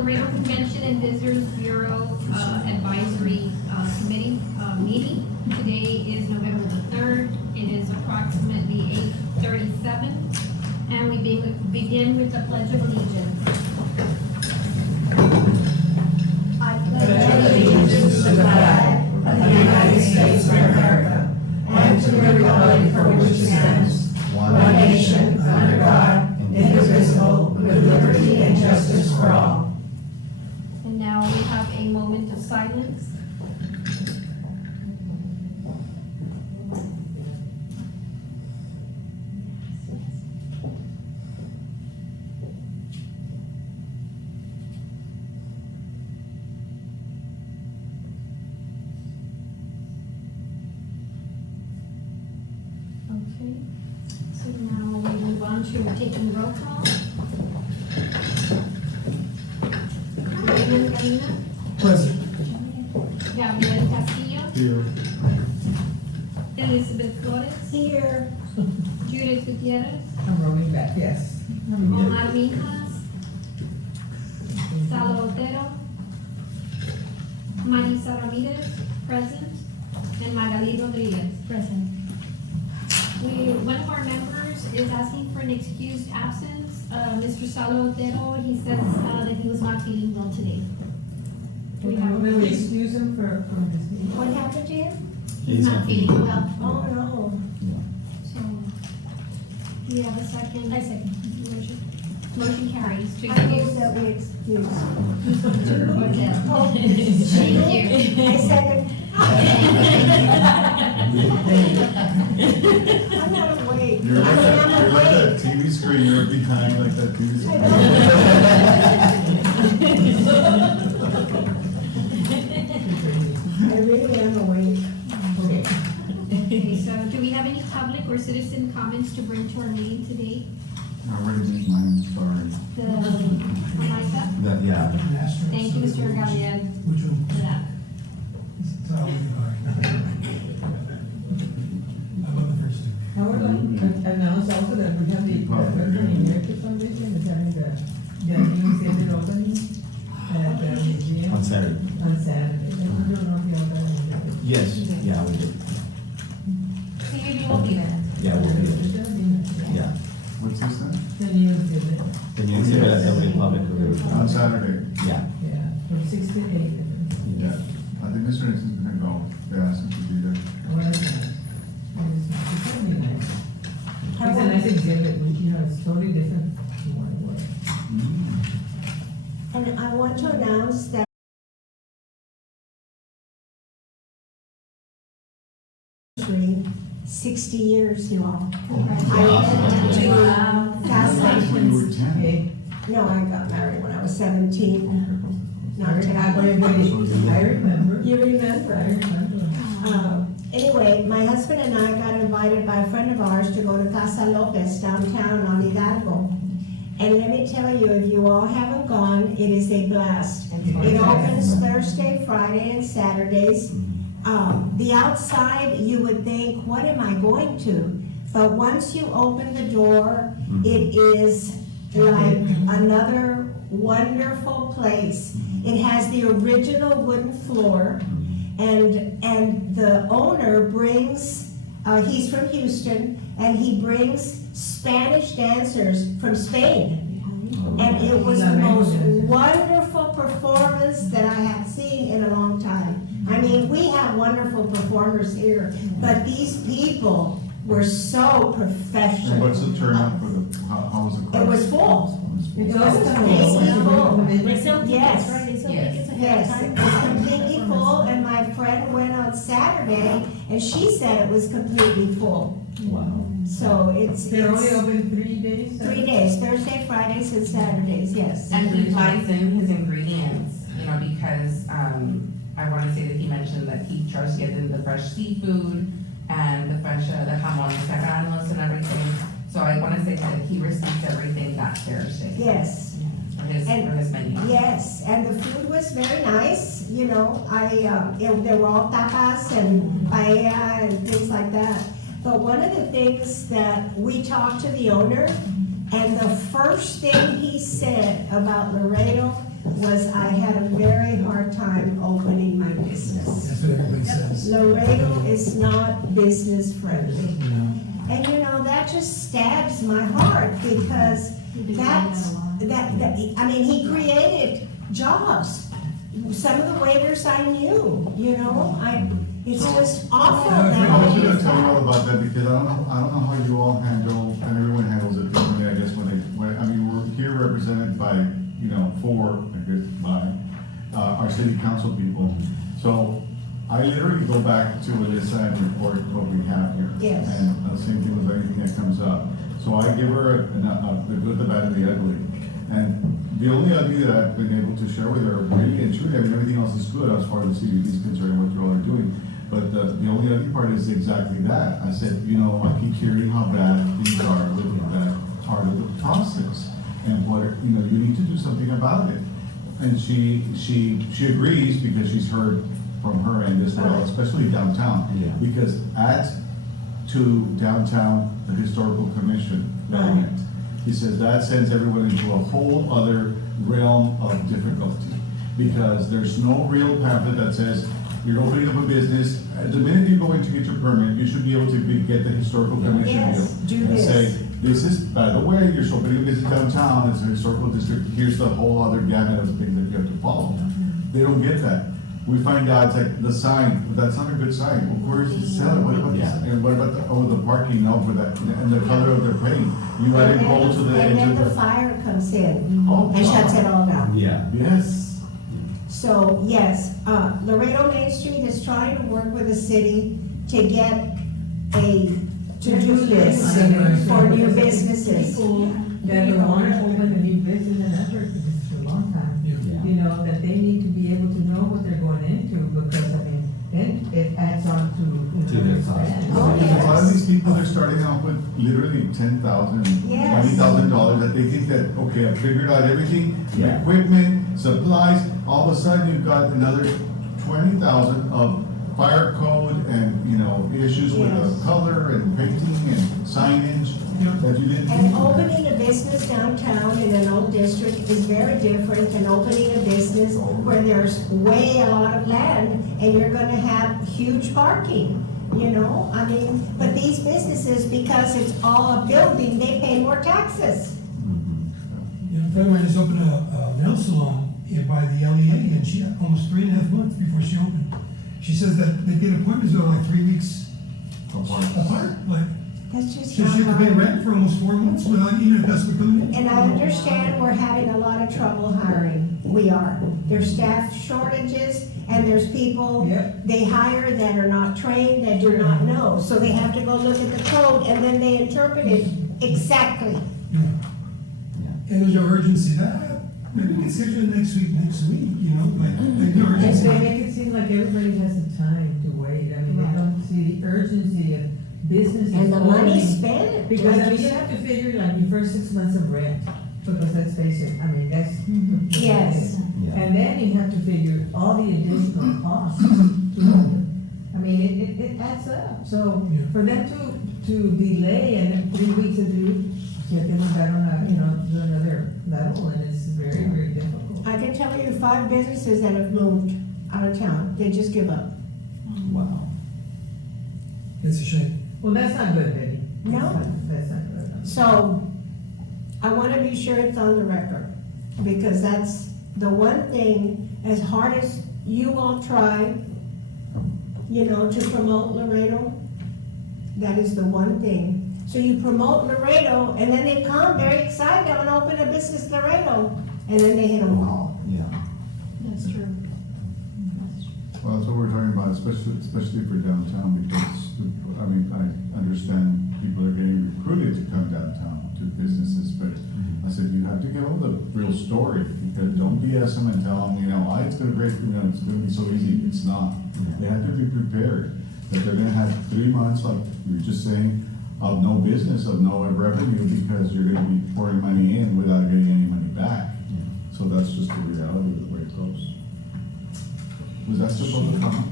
Laredo Convention and Visitors Bureau Advisory Committee meeting. Today is November the 3rd. It is approximately 8:37, and we begin with the Pledge of Allegiance. I pledge allegiance to the flag of the United States of America and to the republic for which it stands, one nation, under God, indivisible, with liberty and justice for all. And now we have a moment of silence. Okay, so now we move on to taking roll call. Raymond Galina, Present. Gabriel Castillo, Here. Elizabeth Flores, Here. Judith Gutierrez, I'm rolling back, yes. Omar Minjas, Salo Otero, Marisa Ramirez, present, and Magali Rodriguez. Present. One of our members is asking for an excused absence. Mr. Salo Otero, he says that he was not feeling well today. Do we have a Will we reason? excuse him for this meeting? What happened to him? He's not feeling well. Oh, no. So, do we have a second? I second. Motion carries to I move excuse. that we excuse. Odell. Oh, Thank you. I second. I'm not awake. You're like that, I'm you're like that awake. TV screen, you're behind like that TV screen. I really am awake. Okay. Okay, so do we have any public or citizen comments to bring to our meeting today? I already made mine, sorry. The, Micah? That, yeah. Thank you, Mr. Gabriel, Which one? for that. It's all right. How about the first two? I would like to announce also that we have the Veteran Heritage Foundation is having the new exhibit opening at the museum On Saturday. on Saturday. I don't know if you all got it. Yes, yeah, we did. So you will be there. Yeah, we'll be It's there. gonna be Yeah. What's this then? the new exhibit, The new exhibit at the Republic. On Saturday. Yeah. yeah, from 6 to 8. Yeah. I think Mr. Nixon's gonna go. They asked him to be there. Well, that's nice. It's gonna be nice. I It's a want- nice exhibit, you know, it's totally different from what it was. And I want to announce that 60 years, you all. I went to When Catholic. you were 10. Okay. No, I got married when I was 17, not 10. I remember. You I remember? remember. Anyway, my husband and I got invited by a friend of ours to go to Casa Lopez downtown on Hidalgo. And let me tell you, if you all haven't gone, it is a blast. It opens Thursday, Friday, and Saturdays. The outside, you would think, what am I going to? But once you open the door, it is like another wonderful place. It has the original wooden floor. And the owner brings, he's from Houston, and he brings Spanish dancers from Spain. And it was the most wonderful performance that I have seen in a long time. I mean, we have wonderful performers here, but these people were so And professional. what's the turnout for the, how was the crowd? It was full. It's It was always completely full. They sell tickets, Yes. right? They sell Yes. tickets ahead of Yes, time. it was completely full, and my friend went on Saturday, and she said it was completely full. Wow. So it's They're only open 3 days? 3 days, Thursday, Fridays, and Saturdays, yes. And he flies in his ingredients, you know, because, I wanna say that he mentioned that he tries to get in the fresh seafood and the fresh, the jamon serranos and everything. So I wanna say that he receives everything that Thursday. Yes, Yeah, for his menu. yes, and the food was very nice, you know, there were all tapas and paella and things like that. But one of the things that we talked to the owner, and the first thing he said about Laredo was I had a very hard time opening my business. That's what everybody says. Laredo is not business friendly. No. And you know, that just stabs my heart because I mean, he created jobs. Some of the waiters I knew, you know, it's just awful I was nowadays. gonna tell you all about that because I don't know how you all handle, and everyone handles it differently, I guess, I mean, we're here represented by, by, our city council people. So I literally go back to Alyssa and report what we have here. Yes. And same thing with anything that comes up. So I give her the good, the bad, and the ugly. And the only ugly that I've been able to share with her, really and truly, I mean, everything else is good as far as the CBD is concerned, what you all are doing. But the only ugly part is exactly that. I said, I keep hearing how bad things are with that part of the process. And you need to do something about it. And she agrees because she's heard from her end as well, especially downtown. Yeah. Because add to downtown the historical commission element. He says that sends everyone into a whole other realm of difficulty. Because there's no real pamphlet that says, you're opening up a business, the minute you go in to get your permit, you should be able to get the historical commission Yes, deal. do And this. say, this is, by the way, you're opening a business downtown, it's a historical district, here's the whole other gamut of things that you have to follow. They don't get that. We find out, it's like the sign, that's not a good sign, of course, it's selling, what about Yeah. this? And what about the parking, for that, and the color of their paint? You let it roll to the And then edge the of the. fire comes in Oh, and shuts God. it all down. Yeah. Yes. So, yes, Laredo Main Street is trying to work with the city to get a to-do list for new businesses. People that don't want to open a new business and have worked with this for a long time, Yeah. you know, that they need to be able to know what they're going into, because, I mean, then it adds on to, To their cost. expense. Oh, A lot of yes. these people are starting out with literally $10,000, Yes. $20,000, that they think that, okay, I've figured out everything, Yeah. equipment, supplies, all of a sudden you've got another 20,000 of fire code and, issues with Yes. the color and painting and signage that you didn't. And opening a business downtown in an old district is very different than opening a business where there's way a lot of land and you're gonna have huge parking, but these businesses, because it's all a building, they pay more taxes. A friend of mine just opened a nail salon here by the LEA, and she had almost 3.5 months before she opened. She says that they get appointments that are like 3 weeks apart, like, That's just so she had not to pay right. rent for almost 4 months without even a customer coming in. And I understand we're having a lot of trouble hiring. We are. There's staff shortages and there's people Yep. they hire that are not trained, that do not know. So they have to go look at the code and then they interpret it exactly. Yeah. And there's no urgency, maybe we can schedule it next week, like no They urgency. make it seem like everybody has the time to wait, I mean, they don't see the urgency of businesses. And the money opening. spent. Because, like I mean, you you said. have to figure like your first 6 months of rent, because let's face it, I mean, that's. Yes. Yeah. And then you have to figure all the additional costs to open. I mean, it adds up, so Yeah. for them to delay and in 3 weeks to do, get them back on to another level, and it's very, very difficult. I can tell you 5 businesses that have moved out of town. They just give up. Wow. It's a shame. Well, that's not good, Betty. No. That's not good. So I want to be sure it's on the record because that's the one thing, as hard as you all try, to promote Laredo, that is the one thing. So you promote Laredo and then they come very excited, I want to open a business Laredo, and then they hit a wall. Yeah. That's true. Well, that's what we're talking about, especially for downtown, because, I understand people are getting recruited to come downtown to businesses, but I said, you have to give them the real story, because don't BS them and tell them, it's gonna it's gonna be so easy, it's not. They have to be prepared, that they're gonna have 3 months, like you were just saying, of no business, of no revenue, because you're gonna be pouring money in without getting any money back. So that's just the reality of the way it goes. Was that still public comment?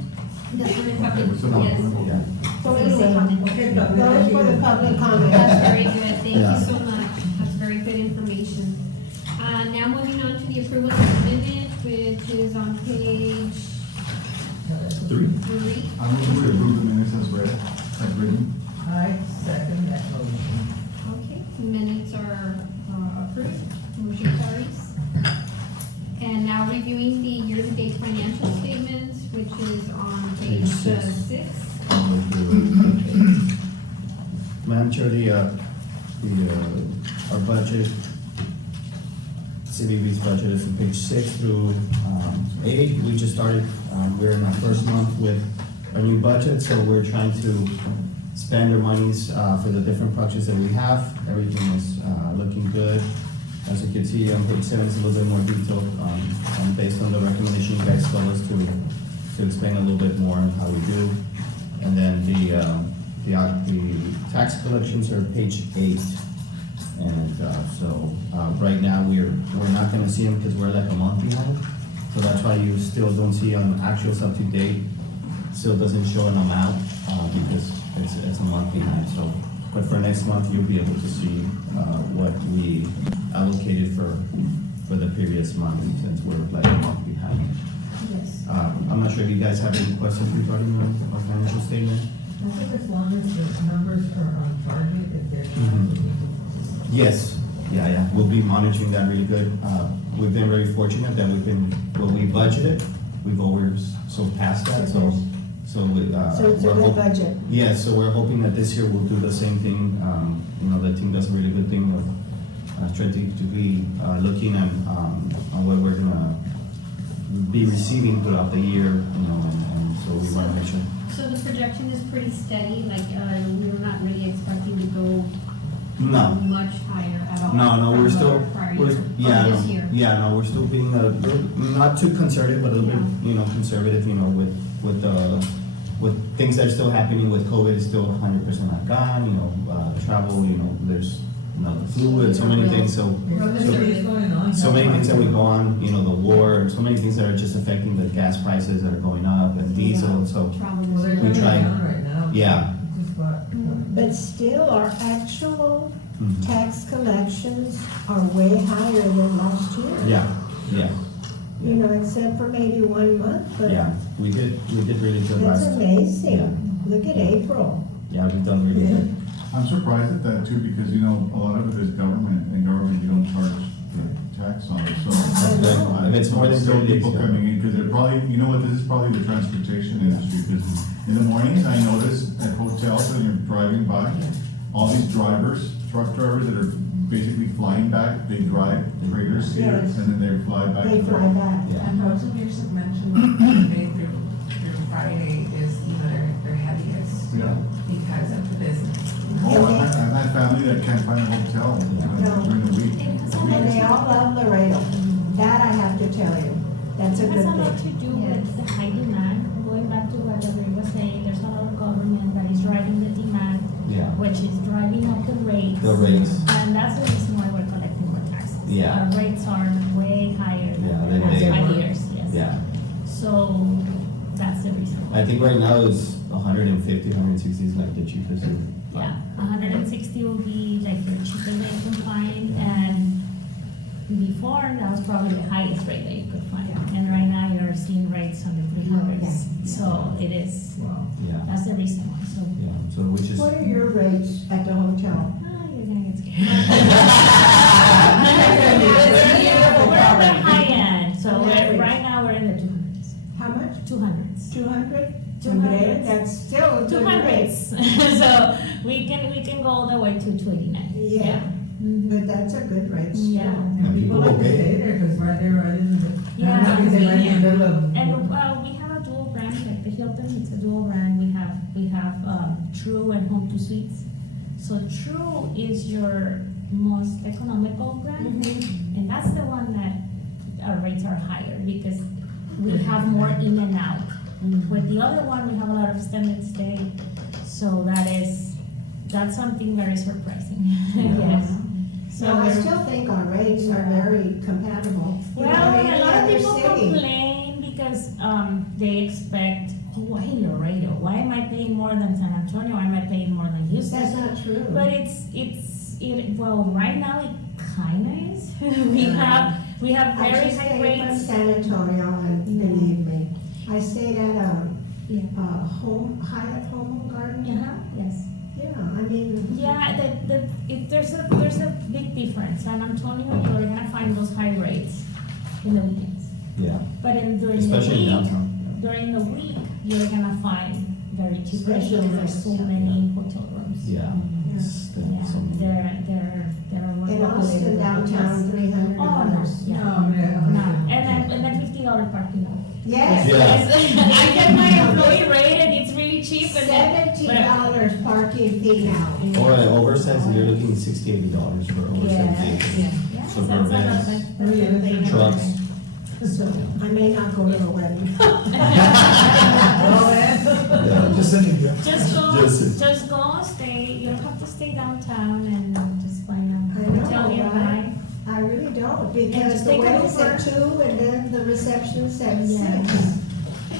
That's for the Okay, public, what's the public yes. comment? Yeah. So we say, Okay, those for the public comment. That's very good, thank Yeah. you so much, that's very good information. Now moving on to the approval of the minutes which is on page 3. 3. I move to approve the minutes as read, as written. I second that motion. Okay, minutes are approved, motion carries. And now reviewing the year-to-date financial statements, which is on page Page 6. 6. Madam Chair, our budget, CBB's budget is on page 6 through 8. We just started, we're in our first month with our new budget, so we're trying to spend our monies for the different projects that we have. Everything is looking good. As you can see on page 7, it's a little bit more detailed, based on the recommendation you guys told us to explain a little bit more on how we do. And then the tax collections are page 8. And so right now we're not gonna see them because we're like a month behind. So that's why you still don't see on actuals up to date. Still doesn't show an amount because it's a month behind. So, but for next month you'll be able to see what we allocated for the previous month since we're like a month behind. Yes. I'm not sure if you guys have any questions regarding our financial statement. I think as long as the numbers are on target, if they're Mhm. not. Yes, yeah, we'll be monitoring that really good. We've been very fortunate that what we budgeted, we've always surpassed that, so we, So it's a we're good hoping. budget. Yeah, so we're hoping that this year we'll do the same thing. The team does a really good thing of strategically looking at what we're gonna be receiving throughout the year, and so we wanna make sure. So the projection is pretty steady, like, we're not really expecting to go No. much higher at all. No, from we're the still, prior we're, year, or yeah, this no, year. yeah, no, we're still being a little, not too conservative, but a little bit, conservative, with things that are still happening with COVID is still 100% not gone, travel, there's, the flu and so many things, so many things that we go on, the war, so many things that are just affecting the gas prices that are going up and diesel, so, Travel Well, they're is- We coming try. down right now. yeah. Just about. But still, our actual Mhm. tax collections are way higher than last year. Yeah, Except for maybe 1 month, but yeah, we did really good that's last, amazing. Look at April. yeah, we've done really Yeah. good. I'm surprised at that too, because a lot of it is government, and government, you don't charge the tax on it, so. That's good. If it's more than 3 People days, yeah. coming in, because they're probably, this is probably the transportation industry, because in the mornings, I notice at hotels when you're driving by, all these drivers, truck drivers that are basically flying back, they drive trailers here, Yes. and then they fly back. They to their- fly back. Yeah. And most of yours have mentioned Monday through Friday is their heaviest Yeah. because of the business. Oh, I've had family that can't find a hotel No. during the week. And they all love Laredo. That I have to tell you. That's a It good has a lot thing. to do with the high demand. Going back to what Gabriel was saying, there's a lot of government that is driving the demand, Yeah, which is driving up the rates. the rates, And that's the reason why we're collecting more taxes. Yeah. Our rates are way higher Yeah, than the they- last 5 they- years, yes. yeah. So that's the reason. I think right now is 150, 160 is like the cheapest. Yeah, 160 will be like your cheapest that you can find, and before, that was probably the highest rate that you could find. And right now, you're seeing rates on the 300s, so it is, Wow. Yeah, that's the reason why, so. yeah, so which is, What are your rates at the hotel? You're gonna get scared. We're on the high end, so right now, we're in the 200s. How much? 200s. 200? 200. That's still a good rate. 200s. So we can go all the way to 289. Yeah. Mhm. But that's a good rate still. Yeah. And people like to okay. stay there, cause right there, right in the. Yeah. Because they right in the middle of. And we have a dual brand, like the Hilton, it's a dual brand. We have True and Home 2 Suites. So True is your most economical brand, and that's the one that our rates are higher because we have more in and out. With the other one, we have a lot of extended stay, so that's something very surprising. Yes. So No, I we're- still think our rates are very compatible. You know, well, any a lot of other people city. complain because they expect, oh, why Laredo? Why am I paying more than San Antonio? Why am I paying more than Houston? That's not true. But well, right now it kinda is. We have I very just high came from rates. San Antonio, and believe me, I stayed at Yeah. Hyatt Home Garden. Uh-huh, yes. Yeah, I mean. Yeah, there's a big difference. San Antonio, you're gonna find those high rates in the weekends. Yeah, But during especially in the week, downtown. during the week, you're gonna find very cheap rates Special because there's so rates, many hotel rooms. Yeah. Yeah. It's the- Yeah, so many. they're In Austin downtown, $300. Oh, no, yeah. No, yeah. No, and then $50 parking lot. Yes. Yeah. Yes, I get my employee rate and it's really cheap and then. $70 parking fee now. Or oversized, you're looking at $60-$80 for oversized Yeah, vehicles. yeah. So that's for vans, that's a thing. trucks. So I may not go to the wedding. Yeah. Just send it, yeah. Just go, stay, you don't have to stay downtown and just find I a know, hotel nearby. right? I really don't, because just the take an wedding's at Uber. 2 and then the reception's at Yeah. 6.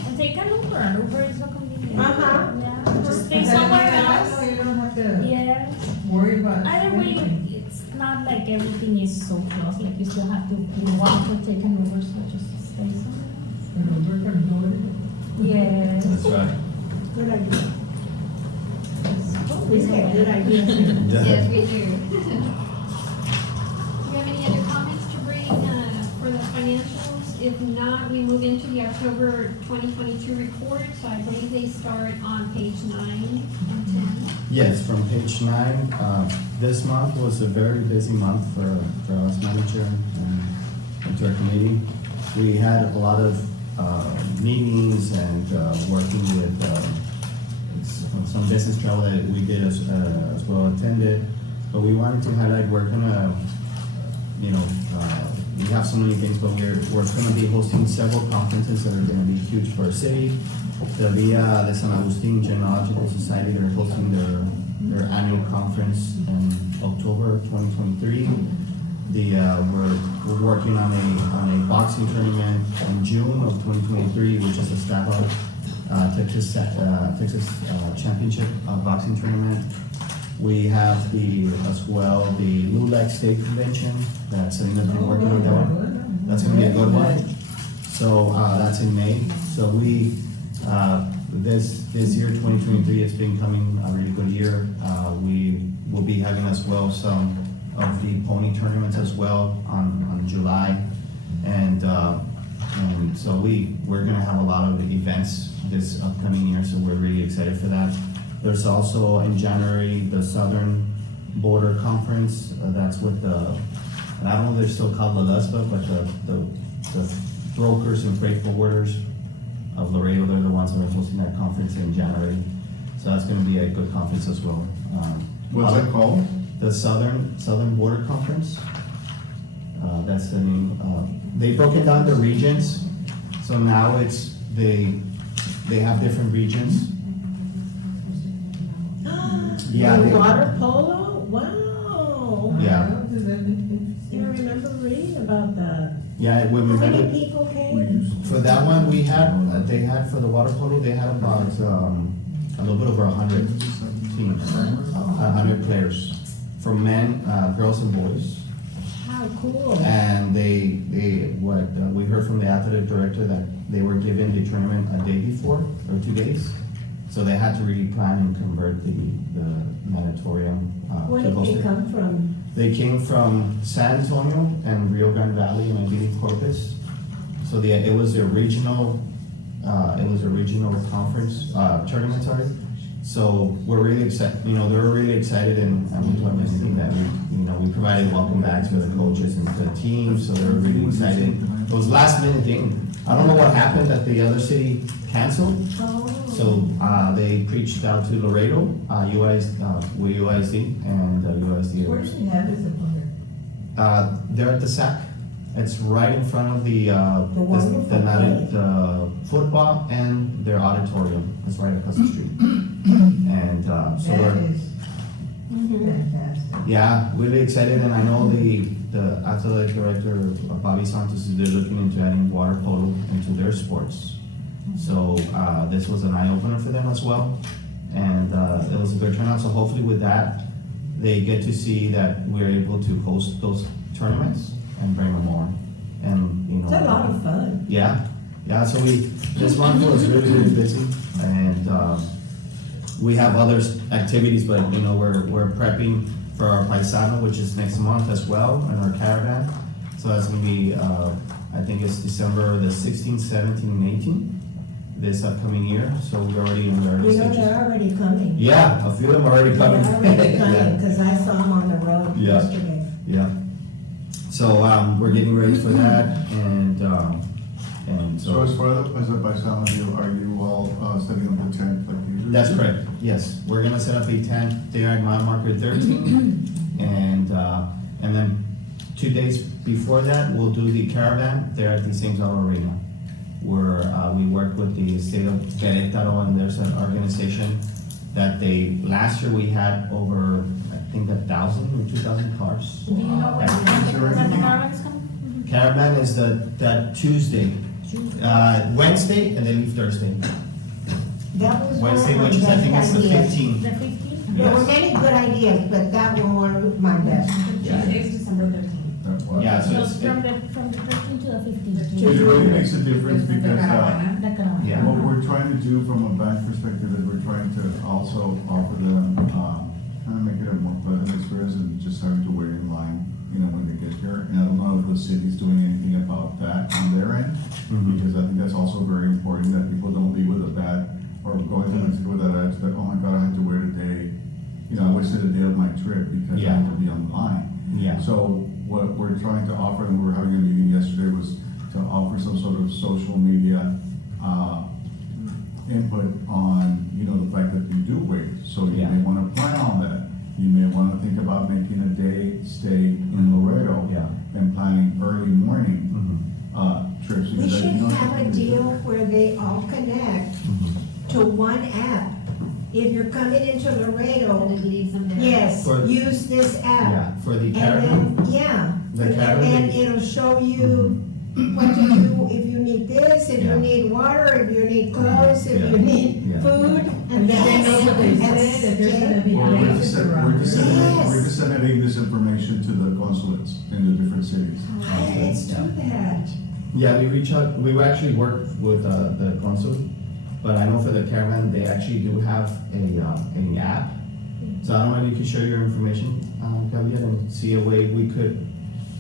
And take an Uber, Uber is so convenient. Uh-huh. Yeah, just stay somewhere else. You don't have to Yeah, worry about. either way, anything. it's not like everything is so close, like you still have to walk or take an Uber, so just stay somewhere else. You know, we're gonna do it. Yes. That's right. Good idea. We get good ideas. Yes, we do. Do you have any other comments to bring for the financials? If not, we move into the October 2022 report, so I believe they start on page 9 and 10. Yes, from page 9, this month was a very busy month for us manager and to our committee. We had a lot of meetings and working with some business travel that we did as well attended. But we wanted to highlight, we're gonna, we have so many things, but we're gonna be hosting several conferences that are gonna be huge for our city. The Via de San Agustin Genealogical Society, they're hosting their annual conference in October 2023. We're working on a boxing tournament in June of 2023, which is a Step Up Texas Championship boxing tournament. We have as well the LULAC State Convention that Selena's been working on that one. That's gonna be a good one. So that's in May. So this year, 2023, it's been coming a really good year. We will be having as well some of the pony tournaments as well on July. And so we're gonna have a lot of events this upcoming year, so we're really excited for that. There's also in January, the Southern Border Conference, that's with and I don't know if they're still called the LUSPA, but the brokers and freight forwarders of Laredo, they're the ones that are hosting that conference in January. So that's gonna be a good conference as well. What's that called? The Southern Border Conference. That's the name. They broke it down to regions, so now they have different regions. Yeah, they- Water polo? Wow. Yeah. You remember reading about that? Yeah, How women. many people came? For that one, they had for the water polo, they had about a little bit over 100 teams, 100 players, from men, girls, and boys. How cool. And we heard from the athletic director that they were given the tournament a day before or 2 days, so they had to really plan and convert the natatorium Where to did host they it. come from? They came from San Antonio and Rio Grande Valley and I believe Corpus. So it was a regional conference, tournament, sorry. So we're really excited, they were really excited and we told them anything that we provided welcome bags for the coaches and the team, so they were really excited. It was last minute thing. I don't know what happened that the other city canceled. Oh. So they reached out to Laredo, UISD and UISD. Where do they have this up there? They're at the SAC. It's right in front of the wonderful place. the football and their auditorium. It's right across the street. And so That we're, is Mhm. fantastic. yeah, really excited. And I know the athletic director, Bobby Santos, they're looking into adding water polo into their sports. So this was an eye opener for them as well. And it was a good turnout. So hopefully with that, they get to see that we're able to host those tournaments and bring them more. and, you know. It's a lot of fun. Yeah, so this month was really, really busy, and, we have other activities, but, you know, we're prepping for our paisano, which is next month as well, and our caravan. So that's gonna be, I think it's December the 16th, 17th, and 18th, this upcoming year, so we're already in the early You know, stages. they're already coming. Yeah, a few of them are already coming. They're already Yeah. coming, because I saw them on the road Yeah. yesterday. Yeah. So, we're getting ready for that, and So so. as far as a paisano deal, are you all, setting up a tent like you usually? That's do? correct, yes. We're gonna set up a tent there at mile marker 13. And then 2 days before that, we'll do the caravan there at the St. Zalo Arena. Where, we work with the state of Querétaro, and there's an organization that last year we had over, I think, 1,000 or 2,000 cars. Do you know when the caravan is coming? Caravan is that Tuesday, Wednesday, and they leave Thursday. That was one of Wednesday, my which is, I think it's best the ideas. 15th. The 15th? There were Yes. many good ideas, but that one was my best. Yeah. Tuesday's December 13th. Yeah, so So it's, from the 13th to the 15th. It really makes a difference The because, caravana. The caravan. Yeah. what we're trying to do from a bank perspective is we're trying to also offer them, kind of make it a more pleasant experience than just having to wait in line, you know, when they get here. And I don't know if the city's doing anything about that on their end, Mhm. because I think that's also very important, that people don't leave with a bad, or go into Mexico with that attitude, that, oh my God, I had to wait a day. You know, I wasted a day of my trip because I had to be online. yeah. So what we're trying to offer, and we were having a meeting yesterday, was to offer some sort of social media, input on, you know, the fact that you do wait. So you Yeah. may wanna plan on that. You may wanna think about making a day stay in Laredo. Yeah. And planning early morning, Mhm. trips. We because should you know, have a deal where they all connect Mhm. to one app. If you're coming into Laredo, And it leaves them there. yes, For- use this app. Yeah, for the And caravan. then, yeah, The and caravan, then they- it'll show you what to do, if you need this, if Yeah. you need water, if you need clothes, if Yeah. you need Yeah. food. And then they know what they And said, if there's gonna be Well, we're houses disseminating, around. Yes. we're disseminating this information to the consulates in the different cities. Let's do that. Yeah, we reach out, we actually work with, the consul, but I know for the caravan, they actually do have an app. So I don't know if you could share your information, Gabriel, and see a way we could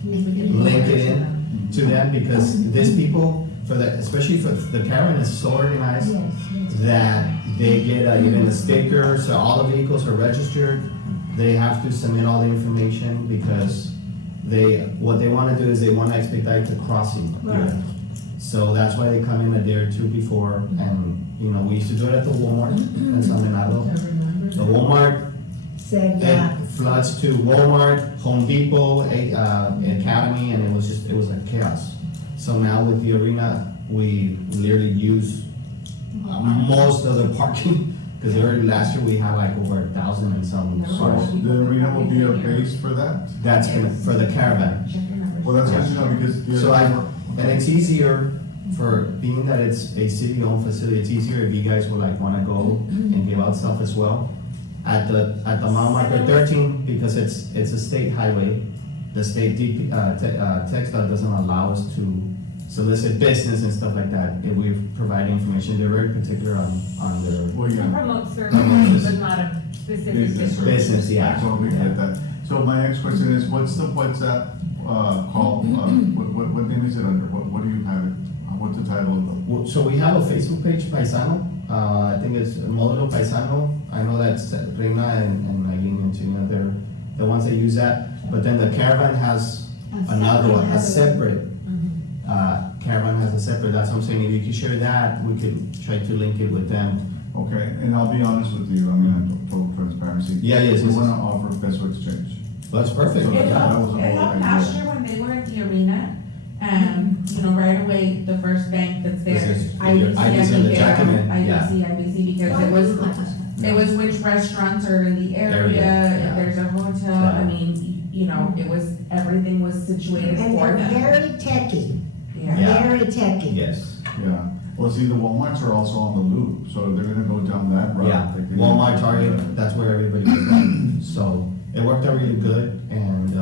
link it in to them, because these people, especially for the caravan is so organized Yes, yes. that they get even a sticker, so all the vehicles are registered. They have to submit all the information because what they wanna do is they wanna expedite the crossing. Right. So that's why they come in a day or two before, and, you know, we used to do it at the Walmart in San Bernardo. I remember. The Walmart, Said, yeah, it floods to Walmart, Home Depot, Academy, and it was like chaos. So now with the arena, we literally use most of the parking, because already last year we had like over 1,000 and some So cars. the arena will be a base for that? That's gonna, for the caravan. Check your numbers. Well, that's good to know because. the So other- and it's easier for, being that it's a city-owned facility, it's easier if you guys would like wanna go and give out stuff as well. At the mile marker 13, because it's a state highway, the state TxDOT doesn't allow us to solicit business and stuff like that. If we provide information, they're very particular on their Well, yeah. Promote Promote services, but not a specific Business. business. business, yeah. I totally get that. So my next question is, what's the WhatsApp, call, what name is it under? What do you have it? What's the title of the? Well, so we have a Facebook page, Paisano. I think it's Modulo Paisano. I know that's Reina and Aileen and Tina, they're the ones that use that. But then the caravan has another one, a separate. Caravan has a separate, that's what I'm saying, if you could share that, we could try to link it with them. Okay, and I'll be honest with you, I mean, I'm total transparency. Yeah, yes, We yes, wanna offer peso exchange. That's perfect. So It that was helped, the it whole helped idea. last year when they were at the arena, and, you know, right away, the first bank that's there. This is- IBC, IBC on the document, yeah. IBC, because it was which restaurants are in the area, Area, yeah. if there's a hotel, I mean, you know, everything was situated and for they're them. very techy, Yeah. Yeah. very techy. Yes, Yeah, well, see, the Walmarts are also on the loop, so they're gonna go down that route. yeah, They can- Walmart, Target, that's where everybody was going. So it worked out really good, and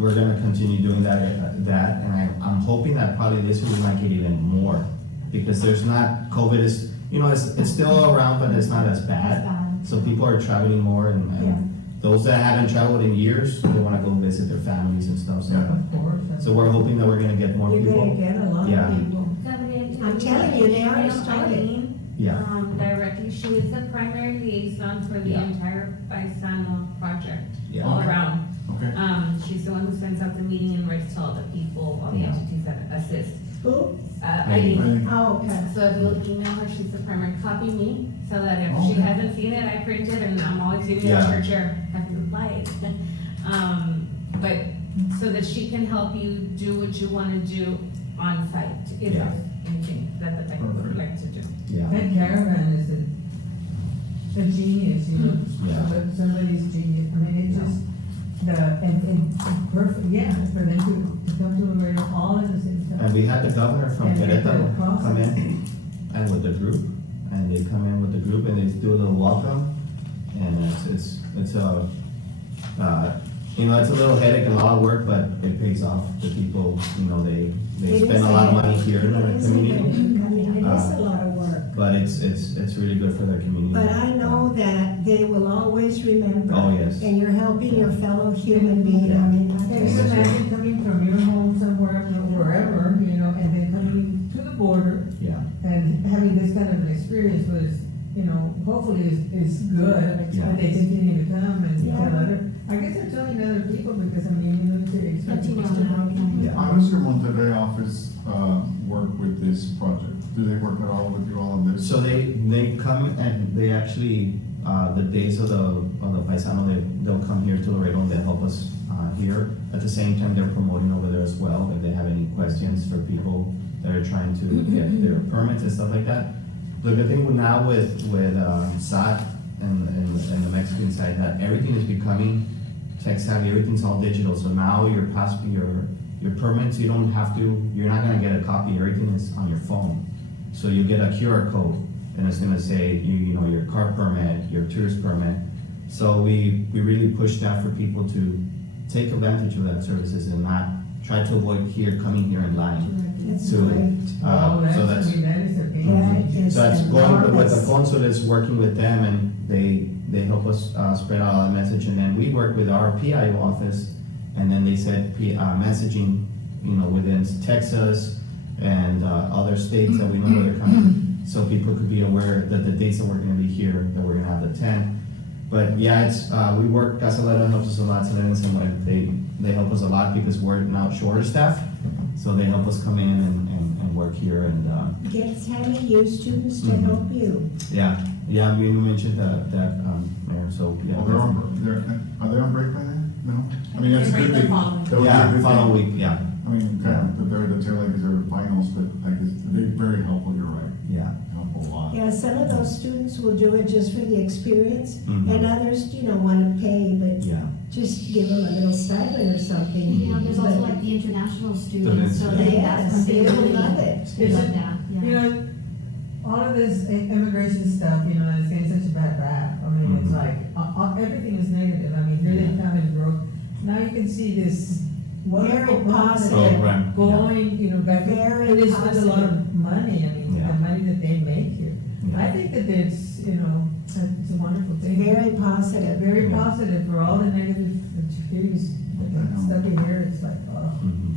we're gonna continue doing that, and I'm hoping that probably this year we might get even more, because there's not, COVID is, it's still around, but it's not as bad. So people are traveling more, and those that haven't traveled in years, they wanna go visit their families and stuff, so. Yeah. Of course. So we're hoping that we're gonna get more You're gonna people. get a lot Yeah. of people. Gabriel, I'm telling you, they already email started. Eileen, Yeah, directly, she is the primary liaison for the Yeah. entire Paisano project, yeah. all around. Okay. She's the one who sends out the meeting and writes to all the people, all the Yeah. entities that assist. Who? Eileen. Oh, okay. So if you'll email her, she's the primary, copy me, so that if she Okay. hasn't seen it, I print it, and I'm always sitting on Yeah. her chair, happy to reply it. But, so that she can help you do what you wanna do on site, if Yeah. there's anything that the bank would Perfect. like to do. Yeah, That caravan is a genius, Yeah. somebody's genius, I mean, it just, and perfect, yeah, for them to come to Laredo all at the same time. and we had the governor from And make Querétaro the process. come in, and with the group, and they come in with the group, and they do a little welcome, and it's a, it's a little headache, and a lot of work, but it pays off. The people, they It spend is a lot of a- money here in it our is a community, good- I mean, it is a lot of work. but it's really good for their community. But I know that they will always remember. Oh, yes. And you're helping your fellow human being, I mean, I Can you just- imagine coming from your home somewhere, wherever, and then coming to the border Yeah, and having this kind of an experience was, hopefully is good. Yeah. And they continue to come and Yeah. tell I guess they're telling other people because they're expecting us to help. yeah. How does your Monterrey office, work with this project? Do they work at all with you all on this? So they come and they actually, the days of the Paisano, they'll come here to Laredo and they'll help us, here. At the same time, they're promoting over there as well, if they have any questions for people that are trying to get their permits and stuff like that. The good thing now with SAT and the Mexican side, that everything is becoming tech savvy, everything's all digital, so now your permits, you're not gonna get a copy, everything is on your phone. So you get a QR code, and it's gonna say, your car permit, your tourist permit. So we really push that for people to take advantage of that services and not try to avoid coming here in line. That's So, great. Oh, so that that's, is a game That changer. is so that's going with the enormous. consulates, working with them, and they help us, spread out the message, and then we work with our PIO office, and then they said, messaging, within Texas and, other states that we know where they're coming, so people could be aware that the dates that we're gonna be here, that we're gonna have the tent. But yeah, we work, Gasolera helps us a lot, Selena and Samuel, they help us a lot because we're now shorter staff, so they help us come in and work here, and, Get Tammy, you students to Mhm. help you. yeah, we mentioned that, Mayor, so, yeah. Well, are they on break by then? No? I mean, that's a They good break the thing. following. That would be a Yeah, good following thing. week, yeah, I mean, kind of, they're the tail end because they're finals, but I guess they're very helpful, you're right. yeah, Help a lot. Yeah, some of those students will do it just for the experience, Mhm. and others, wanna pay, but yeah. just give them a little stipend or something. There's also But- like the international students, so Yes, that's they something will really. love it. They It's love a- that, yeah. All of this immigration stuff, it's getting such a bad rap. I mean, it's Mhm. like, everything is negative. I mean, here they come and broke. Now you can see this wonderful Very program positive. Program, going, back. Very And they spend a lot of money, I mean, Yeah. the money that they make here. Yeah. I think that it's, it's a wonderful thing. Very positive. Very Yeah. positive for all the negative views. Stuff in here, it's like, oh, Mhm.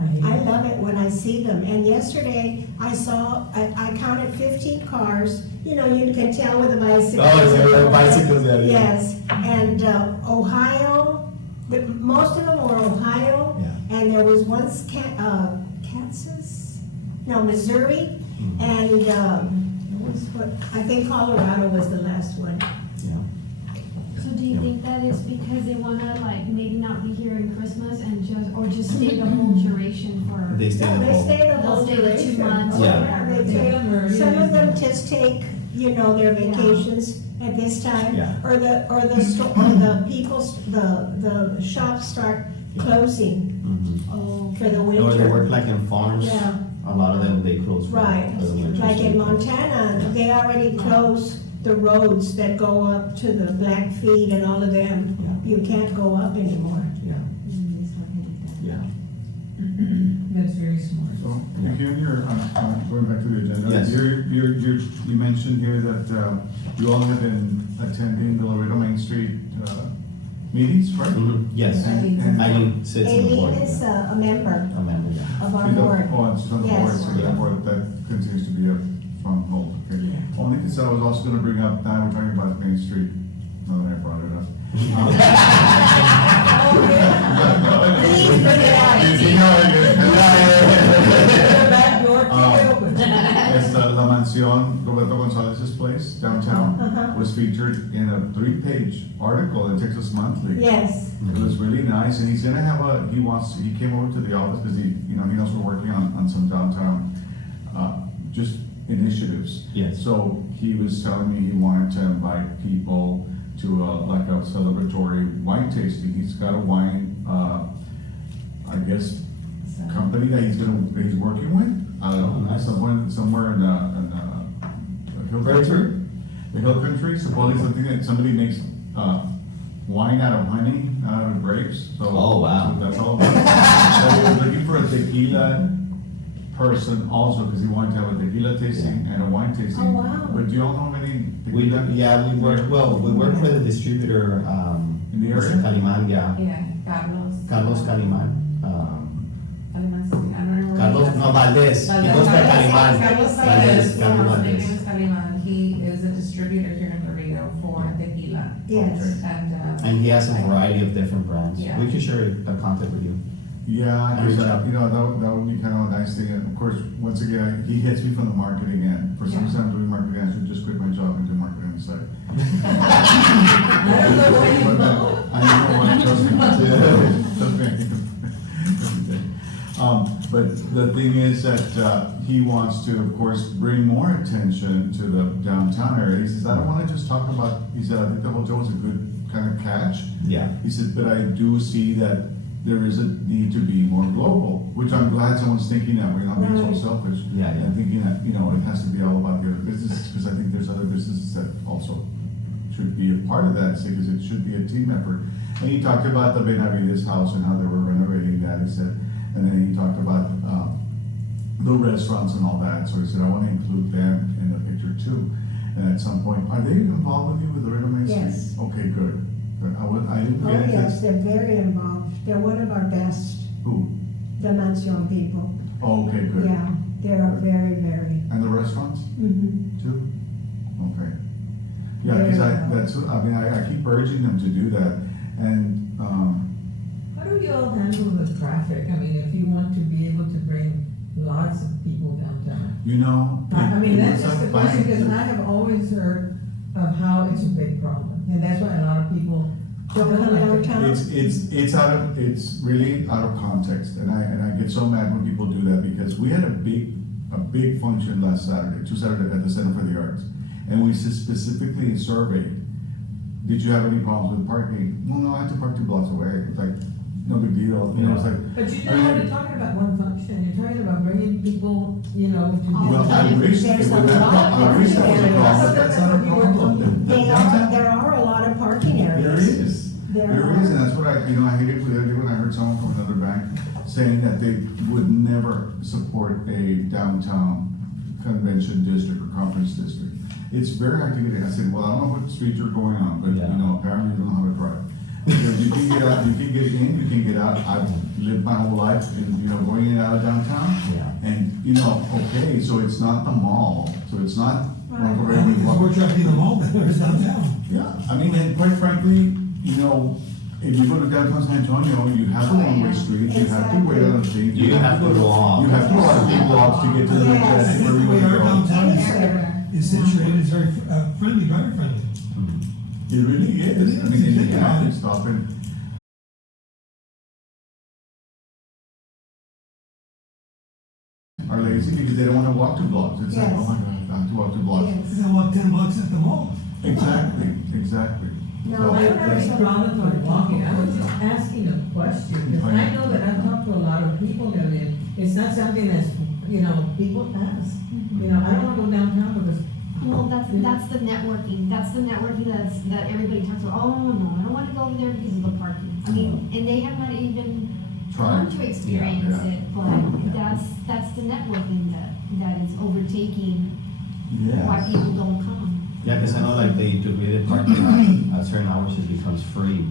I hate I it. love it when I see them, and yesterday I counted 15 cars, you can tell with the bicycles. Oh, yeah, the bicycles, yeah. Yes, and Ohio, most of them were Ohio, Yeah. and there was one, Kansas? No, Missouri, Mhm. and, I think Colorado was the last one. Yeah. So do you Yeah. think that is because they wanna like maybe not be here in Christmas and just stay the whole duration for? They stay No, at they home. stay the whole They'll stay the 2 duration. months Oh, or yeah, whatever. they take, some of them just take, their vacations at this time. Yeah. Or the the shops start closing Mhm. Oh, for the Or winter. they work like in farms. Yeah. A lot of them, they close for Right, for the winter. like in so- Montana, they already closed the roads that go up to the Blackfeet and all of them. Yeah. You can't go up anymore. Yeah. Yeah. That's very smart. So, again, you're, going back to the agenda. Yes. You mentioned here that, you all have been attending the Laredo Main Street, meetings, right? Yes, And- Eileen sits on the board. Aileen is a member A member, yeah. of our You know, board. oh, it's on the Yes. board, so therefore that continues to be a stronghold, okay? Only because I was also gonna bring up, now we're talking about Main Street, now that I brought it up. Please bring it out. You know, The back door, keep it open. it's La Mansión, Roberto Gonzalez's place downtown, Uh-huh. was featured in a 3-page article in Texas Monthly. Yes, It was really nice, and he's gonna have he came over to the office because he knows we're working on some downtown, just initiatives. Yes. So he was telling me he wanted to invite people to like a celebratory wine tasting. He's got a wine, I guess, company that he's working with. I don't Oh, know, nice. somewhere in the hill country. The hill country, supposedly something that somebody makes, wine out of honey, out of grapes, so. Oh, wow. That's all about it. So he was looking for a tequila person also, because he wanted to have a tequila tasting and a wine tasting. Oh, wow. But do you all know of any We, tequila? yeah, we work with a distributor, In the Mr. area? Caliman, yeah. Yeah, Carlos Caliman. Caliman, I don't remember. Carlos, no, Valdez. He goes by Caliman. Carlos Valdez, Valdez, Carlos his name Valdez. is Caliman. He is a distributor here in Laredo for tequila. yes. And he has a variety of different brands. Yeah. We can share a contact with you. Yeah, And reach because, out. that would be kind of a nice thing, and of course, once again, he hits me from the marketing end. For some Yeah. reason, I'm doing marketing, I should just quit my job and do marketing on the side. I don't know where you go. I know why, trust me. Trust me. But the thing is that, he wants to, of course, bring more attention to the downtown area. He says, I don't wanna just talk about, he said, I think the hotel was a good kind of catch. Yeah. He said, but I do see that there is a need to be more global, which I'm glad someone's thinking that, we're not being Right. so selfish. Yeah, yeah. And thinking that, it has to be all about the other businesses, because I think there's other businesses that also should be a part of that, because it should be a team effort. And he talked about the Benavides house and how they were renovating that, he said, and then he talked about, the restaurants and all that, so he said, I wanna include them in the picture too. And at some point, are they involved with you with the Laredo Main Street? Yes. Okay, good. Good. I didn't Oh, get it. yes, they're very involved. They're one of our best, Who? the Mansion people. Oh, okay, good. Yeah, they are very, very. And the restaurants Mhm. too? Okay. Yeah, because I keep urging them to do that, and, How do you all handle the traffic? I mean, if you want to be able to bring lots of people downtown. Uh-huh. I mean, it that's was just the fine. question, because I have always heard of how it's a big problem, and that's why a lot of people Don't don't come like it. downtown? It's really out of context, and I get so mad when people do that, because we had a big function last Saturday, 2 Saturdays at the Center for the Arts, and we specifically surveyed, did you have any problems with parking? Well, no, I had to park 2 blocks away, it's like, no big deal, it's like, But you're not only talking about one function, you're talking about bringing people, to well, I wish it There's would a not, lot of I wish that was a parking problem, areas. that's not a problem. There are a lot of parking There areas. is, There there are. is, and that's what I hated the other day when I heard someone from another bank saying that they would never support a downtown convention district or conference district. It's very hard to get in. I said, well, I don't know what street you're going on, but Yeah. apparently you don't know how to drive. Because you can get out, you can get in, you can get out. I've lived my whole life in, going in and out of downtown. Yeah. And, okay, so it's not the mall, so it's not. Right. for I think there's more everyone. traffic in the mall than there is downtown. Yeah, I mean, and quite frankly, if you go to downtown San Antonio, you have a one-way street, you have to wait on the thing. You have to go off. You have to walk 3 blocks to get to the Yes. majestic where The you way want our to go. downtown Everywhere. is situated, is very friendly, driver friendly. It really is. I mean, and you Yeah. can stop and. Are lazy because they don't want to walk 2 blocks. It's like, Yes. oh my God, I have to walk 2 blocks. Yes. They walk 10 blocks at the mall. Exactly. No, So- I don't have any problems with walking, I was just asking a question, because I know that I've talked to a lot of people that live, it's not something that's, people ask. I don't wanna go downtown because, Well, that's the networking, that everybody talks about, oh, no, I don't wanna go over there because of the parking. I mean, and they have not even want try. to experience Yeah. it, but that's the networking that is overtaking why Yes. people don't come. Yeah, cause I know like they do really parking at certain hours it becomes free.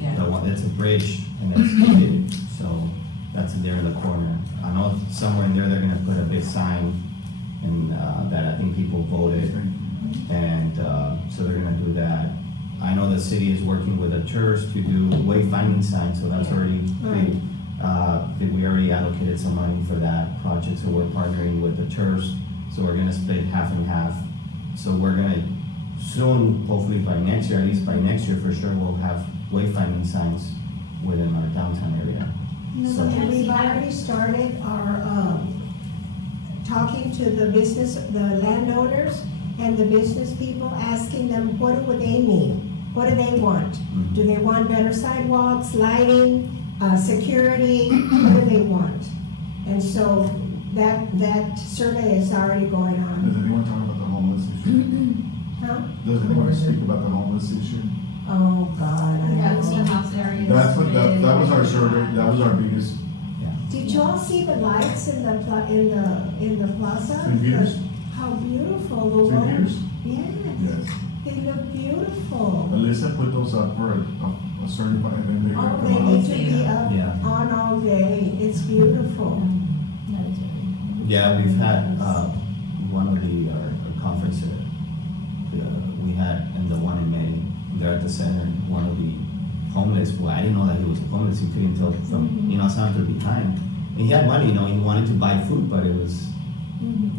Yeah. The one, it's a bridge and it's gated, so that's there in the corner. I know somewhere in there, they're gonna put a big sign and, that I think people voted. And, so they're gonna do that. I know the city is working with the church to do wayfinding signs, so that's already, Right. we already allocated some money for that project, so we're partnering with the church. So we're gonna split half and half. So we're gonna soon, hopefully by next year, at least by next year for sure, we'll have wayfinding signs within our downtown area. You know, So- And sometimes we've you have- already started our, talking to the landowners and the business people, asking them, what do they need? What do they want? Mhm. Do they want better sidewalks, lighting, security? What do they want? And so that survey is already going Does on. anyone talk about the homeless issue? Huh? Does anyone speak about the homeless issue? Oh, God. I Yeah, know. the house areas. That's what, that was our survey, that was our biggest, Did you all see the lights in the in the plaza? St. Peter's? How beautiful the St. one. Peter's? Yes, Yes. they look beautiful. Alyssa put those up for a certain, and then they Oh, could they come need out. to be up Yeah. on all day. It's beautiful. That is very. Yeah, we've had, one of the, our conference, we had, and the one in May, there at the center, one of the homeless, well, I didn't know that he was homeless, he couldn't tell from, Santa behind. And he had money, he wanted to buy food, but it was,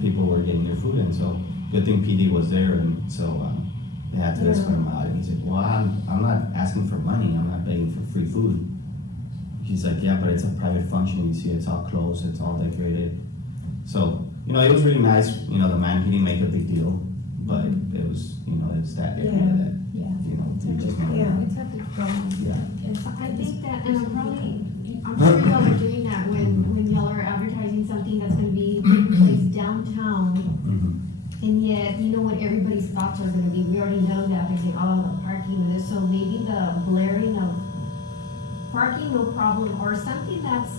people were getting their food in, so good thing PD was there, and so, they had to escort him out, and he said, well, I'm not asking for money, I'm not begging for free food. He's like, yeah, but it's a private function, you see, it's all closed, it's all decorated. So, it was really nice, the man, he didn't make a big deal, but it was, it's that area Yeah. that, Yeah. we just know. Yeah. It's a big problem. Yeah. I think that, and I'm sure y'all are doing that when y'all are advertising something that's gonna be taking place downtown. Mhm. And yet, you know what everybody's thoughts are gonna be, we already know that, they say, oh, the parking and this, so maybe the blaring of parking, no problem, or something that's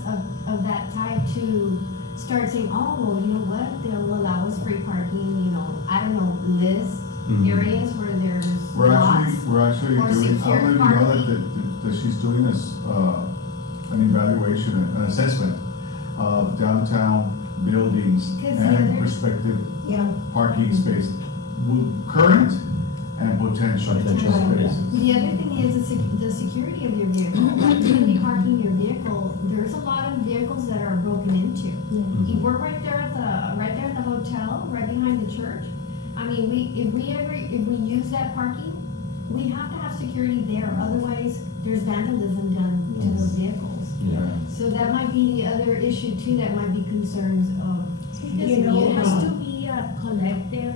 of that type to start saying, oh, well, you know what, they'll allow us free parking, I don't know, list Mhm. areas where there's We're lots. actually or doing, I secure don't know if you know parking. that she's doing this, an evaluation, an assessment of downtown buildings 'Cause the and other- prospective Yeah. parking space, current and potential Potential, spaces. The other thing is the security of your vehicle. Like, you're gonna be parking your vehicle, there's a lot of vehicles that are broken into. Mhm. We're right there at the hotel, right behind the church. I mean, if we use that parking, we have to have security there, otherwise there's vandalism done to those vehicles. Yeah. So that might be the other issue too, that might be concerns of. Because You know, it has to be a collective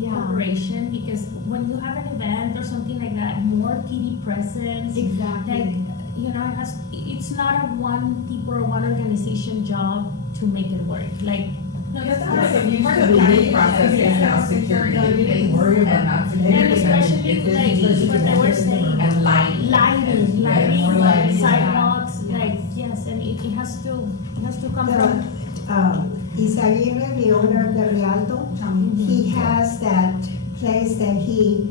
Yeah. operation, because when you have an event or something like that, more PD presence, like, Exactly. it's not a one people or one organization job to make it work, like. No, Yes, that's part not- of the planning process is now security based and not And security. especially like what they were saying, And lighting. lighting, Yeah. sidewalks, Yeah. like, yes, and it has to come from. Isaguirre, the owner of the Rialto, he has that place that he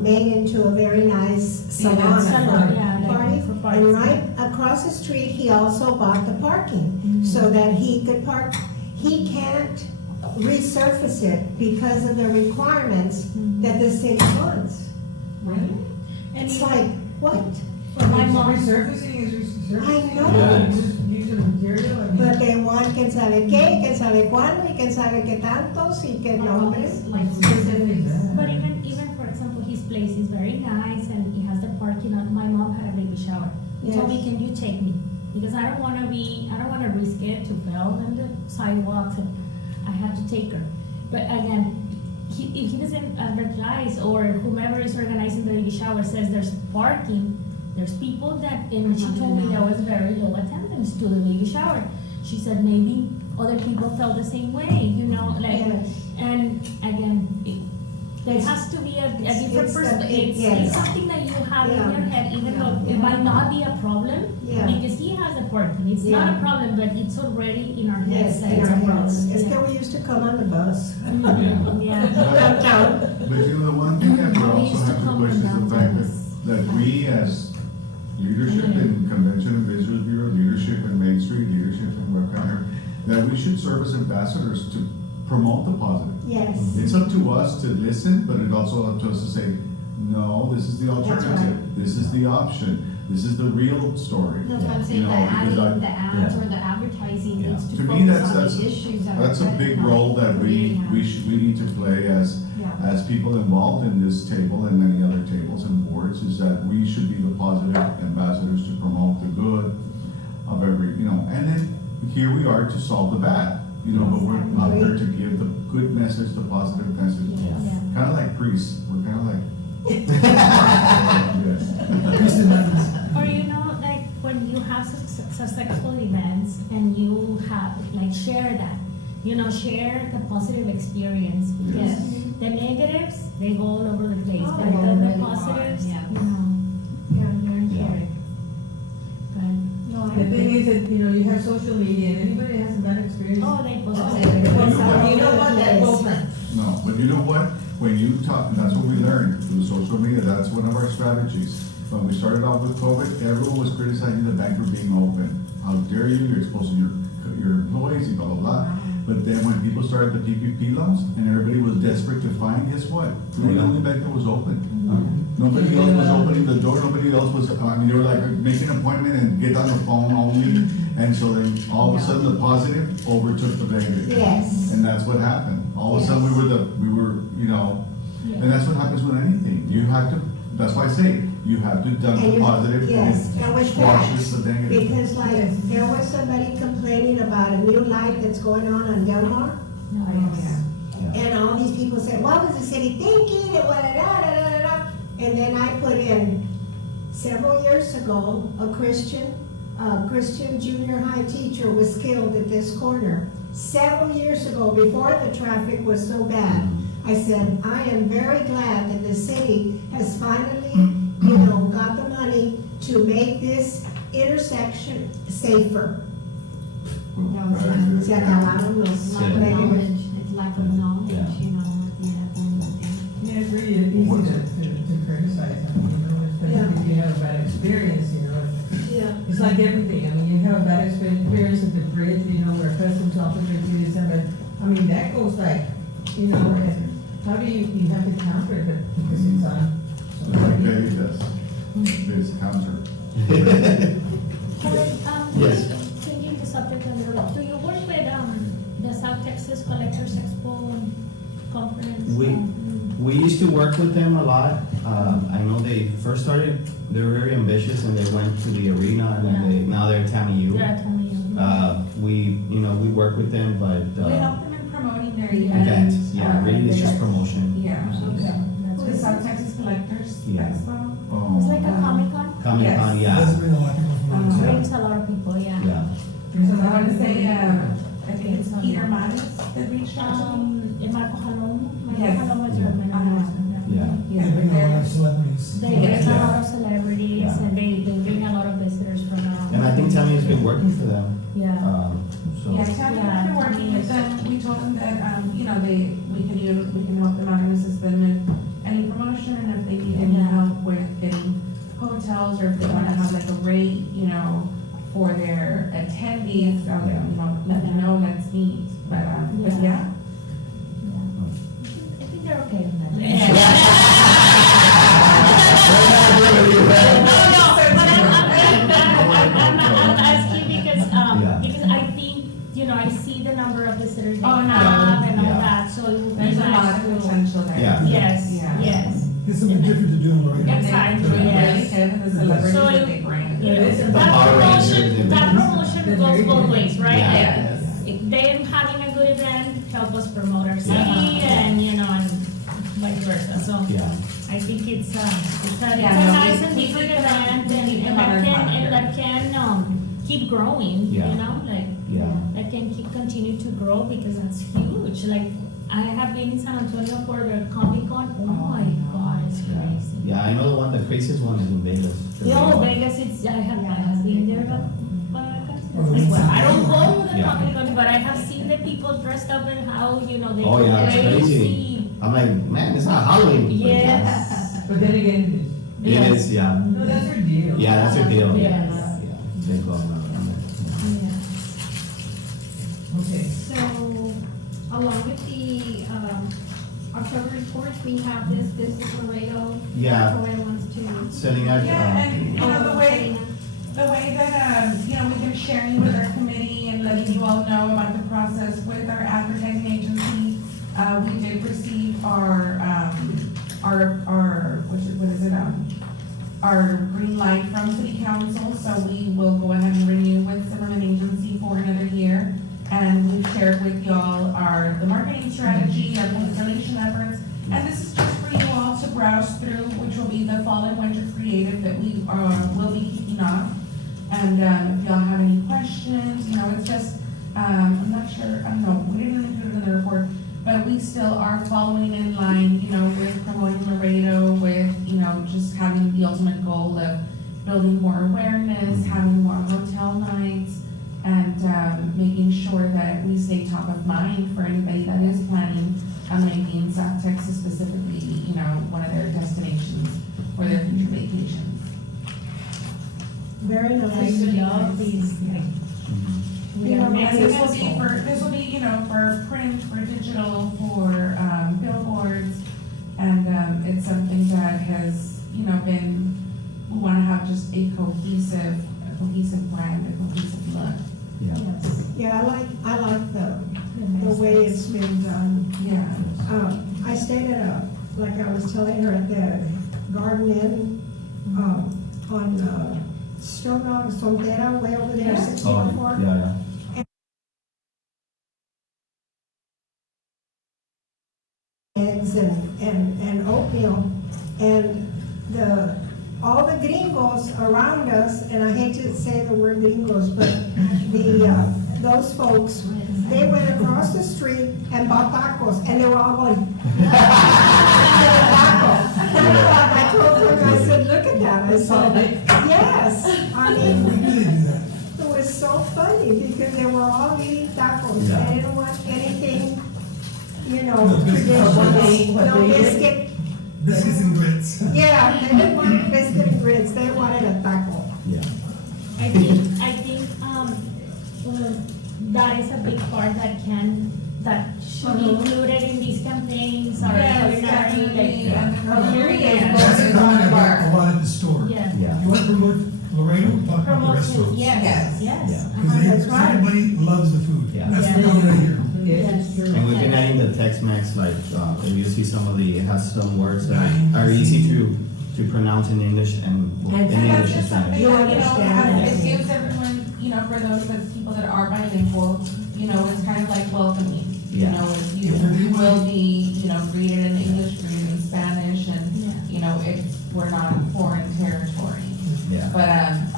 made into a very nice salon Salon, for yeah, like parties. for parties. And right across the street, he also bought the parking so that he could park. He can't resurface it because of the requirements that the city wants. And It's you- like, what? my mom, Resurfacing is resurfacing. I know. Yeah. Just use the material, I mean. But they want quién sabe qué, quién sabe cuándo, y quién sabe qué tantos, y qué nombres. Like specifics. but even for example, his place is very nice and he has the parking lot. My mom had a baby shower. He told me, Yes. can you take me? Because I don't wanna risk it to fall on the sidewalks, and I have to take her. But again, if he doesn't advertise, or whomever is organizing the baby shower says there's parking, there's people that, and she told me there was very low attendance to the baby shower. She said maybe other people felt the same way, like, Yes. and again, there has to be a different it's the- perspective. It's yes. something that you have in Yeah. your head, even though Yeah. it might not be a problem, Yeah. because he has a working. It's not a Yeah. problem, but it's already in our heads Yes, that in it's our a problem. heads. It's Yeah. that we used to come on the bus. Yeah. Downtown. But you know, the one thing that we We also used to have to come push is the down fact to that we as leadership in Convention and Visitors Bureau, leadership in Main Street, leadership in Web County, that we should serve as ambassadors to promote the positive. Yes. It's up to us to listen, but it's also up to us to say, no, this is the alternative, this is the option, this is the real story. That's what I'm You saying, know, the adding, because the ads Yeah. or the advertising Yeah. needs to To me, focus that's- on that's- the issues that are. That's a big recognized role that in the we area. need to play Yeah. as people involved in this table and many other tables and boards, is that we should be the positive ambassadors to promote the good of every, you know, and then here we are to solve the bad, you know, but we're out there to give the good message, the positive message. Yeah. Kind of like priests, we're kind of like. Yes. Kristen Adams. Or you know, like when you have successful events and you have, like, share that, you know, share the positive experience. Yes. The negatives, they go all over the place, Oh, but they go the really far, positives, yeah. you know, you're in Yeah. here. But, No, I The thing agree. is that, you know, you have social media, and anybody has a bad experience. oh, they post Oh, it. they- You know what? You know what, that goes like, No, but you know what? When you talk, and that's what we learned through social media, that's one of our strategies. When we started off with COVID, everyone was criticizing the bank for being open. How dare you, you're exposing your employees, blah, blah, blah. But then when people started the PPP loans, and everybody was desperate to find, guess what? We were the only bank that was open. Nobody else was opening the door, nobody else was, I mean, they were like, make an appointment and get on the phone only. And so then, all of a sudden, the positive overtook the negative. Yes. And that's what happened. All of a sudden, we were, you know, and that's what happens with anything. You have to, that's why I say, you have to dump And the you- positive and yes, it and with squashes facts. the negative. Because like, there was somebody complaining about a new light that's going on Del Mar. No, Oh, yes. yeah. And all these people said, what was the city thinking, and what, da, da, da, da, da. And then I put in, several years ago, a Christian junior high teacher was killed at this corner. Several years ago, before the traffic was so bad, I said, I am very glad that the city has finally, you know, got the money to make this intersection safer. No, it's Right. not. Se acabaron los It's lack of Yeah. knowledge, it's lack of knowledge, Yeah. you know, at the end of the day. yeah, it's really easy to criticize, I mean, you know, especially if you have a bad experience, you know. Yeah. It's like everything, I mean, you have a bad experience at the bridge, you know, where customs officers do this, but, I mean, that goes like, you know, and how do you have to counter it, but because it's on. Just like Betty does, this counter. Karen, Yes. changing the subject a little, do you work with, the South Texas Collectors Expo conference? We used to work with them a lot. I know they first started, they were very ambitious and they went to the arena and then now they're TAMIU. Yeah, tell me. We work with them, but, We help them in promoting their event, events. yeah, really it's just promotion. Yeah. Okay, The that's South good. Texas Collectors Yeah. Expo. Oh. It's like a Comic-Con, Comic-Con, yeah, Doesn't bring a lot of people from out of town. brings a lot of people, yeah. yeah. There's a I lot wanna of say, people- I think it's Peter Mares that reached out to me. Marco Jalomo, Marco Yes. Jalomo is your main Uh-huh. person, Yeah. Yeah, They but bring a lot they're, of celebrities. They bring a Yeah. lot of celebrities Yeah. and they bring a lot of visitors from around. And I think Tammy's been working for them, Yeah. so. yeah, Tammy, Yeah, we're working with Tammy them, we told them that, you know, we can help them out and assist them in any promotion, and if they need any Yeah. help with getting hotels, or if they wanna have like a rate, you know, for their attendees, you know, let me know, let's meet, but Yeah. yeah. I think they're okay with that. I'm asking because, Yeah. because I think, you know, I see the number of visitors they Oh, no. have and all Yeah. that, so it would be There's a lot nice of to. potential there. Yeah. Yes, Yeah. yes. There's something different to do in Laredo. And Exactly, they're doing really yes. good, and the celebrities So that they bring. Yes, The that Power Rangers promotion, and- that promotion That's goes very both good. ways, right? Yeah. Like, Yes. if them having a good event help us promote our city Yeah. and, you know, and vice versa, so. Yeah, I think it's a Yeah, no, nice we and keep different them- event we and, keep and them on our that can keep growing, you Yeah. know, like, yeah. that can continue to grow because that's huge, like, I have been in San Antonio for the Comic-Con, oh my God, it's Yeah. crazy. Yeah, I know the crazy one is in Vegas. The Yeah, big one. Vegas, it's, I have been there, but as well. I don't go to the Yeah. Comic-Con, but I have seen the people dressed up and how, you know, they Oh, yeah, it's crazy. I'm like, man, it's not Halloween. But Yes. But then again, It is, yeah. no, that's their deal. Yeah, that's their deal. Yes. Yeah, they go around it. Yeah. Okay. So, along with the, October reports, we have this Business Laredo. Yeah. Joanne wants to. Sending out, Yeah, and, you know, the way, Selena. that, you know, we've been sharing with our committee and letting you all know about the process with our advertising agency, we did receive our, what is it, our green light from city council, so we will go ahead and renew with Zimmerman Agency for another year. And we've shared with y'all the marketing strategy, our public relation efforts, and this is just for you all to browse through, which will be the fall and winter creative that we will be kicking off. And if y'all have any questions, you know, it's just, I'm not sure, I don't know, we didn't include it in the report, but we still are following in line, you know, with promoting Laredo, with, you know, just having the ultimate goal of building more awareness, having more hotel nights, and making sure that we stay top of mind for anybody that is planning on making South Texas specifically, you know, one of their destinations for their future vacations. Very I nice. love these, like, we are And making this will be, you know, for print, for digital, for billboards, and it's something that has, you know, been, we wanna have just a cohesive brand, a cohesive look. Yeah. Yes. Yeah, I like the way it's been done. Yeah. I stayed at like I was telling her, at the Garden Inn, on Stone Soltera, way over there, Yeah. 1604. Oh, yeah, yeah. Eggs and oatmeal, and all the gringos around us, and I hate to say the word gringos, but those folks, they went across the street and bought tacos, and they were all going, tacos. I told her, I said, look at that, I said, yes, I mean, We do do that. it was so funny, because they were all eating tacos, Yeah. they didn't want anything, you know, No biscuits. traditional, no What they did? biscuit. Biscuits and grits. Yeah, they didn't want biscuit and grits, they wanted a taco. Yeah. I think, that is a big part that should be included in these campaigns, or Yes, culinary, definitely, like, and the culinary Yeah. and That's is something on I the get bar. a lot at the store. yeah. Yeah. You want to promote Laredo, talk about the Promote food, restaurants. yes, Yes. yes. Yeah. Because That's right. everybody loves the food. Yeah. That's the Yeah. comment I hear. Yes, it's true. And we've been adding the Tex-Mex, like, if you see some of it has some words that Nice. are easy to pronounce in English and in And English that's and just something Spanish. You that, understand it that. gives everyone, you know, for those people that are bilingual, you know, it's kind of like welcoming. You Yeah. know, if you will be, you know, greeted in English, greeted in Spanish, and, Yeah. you know, we're not foreign territory. Yeah. But,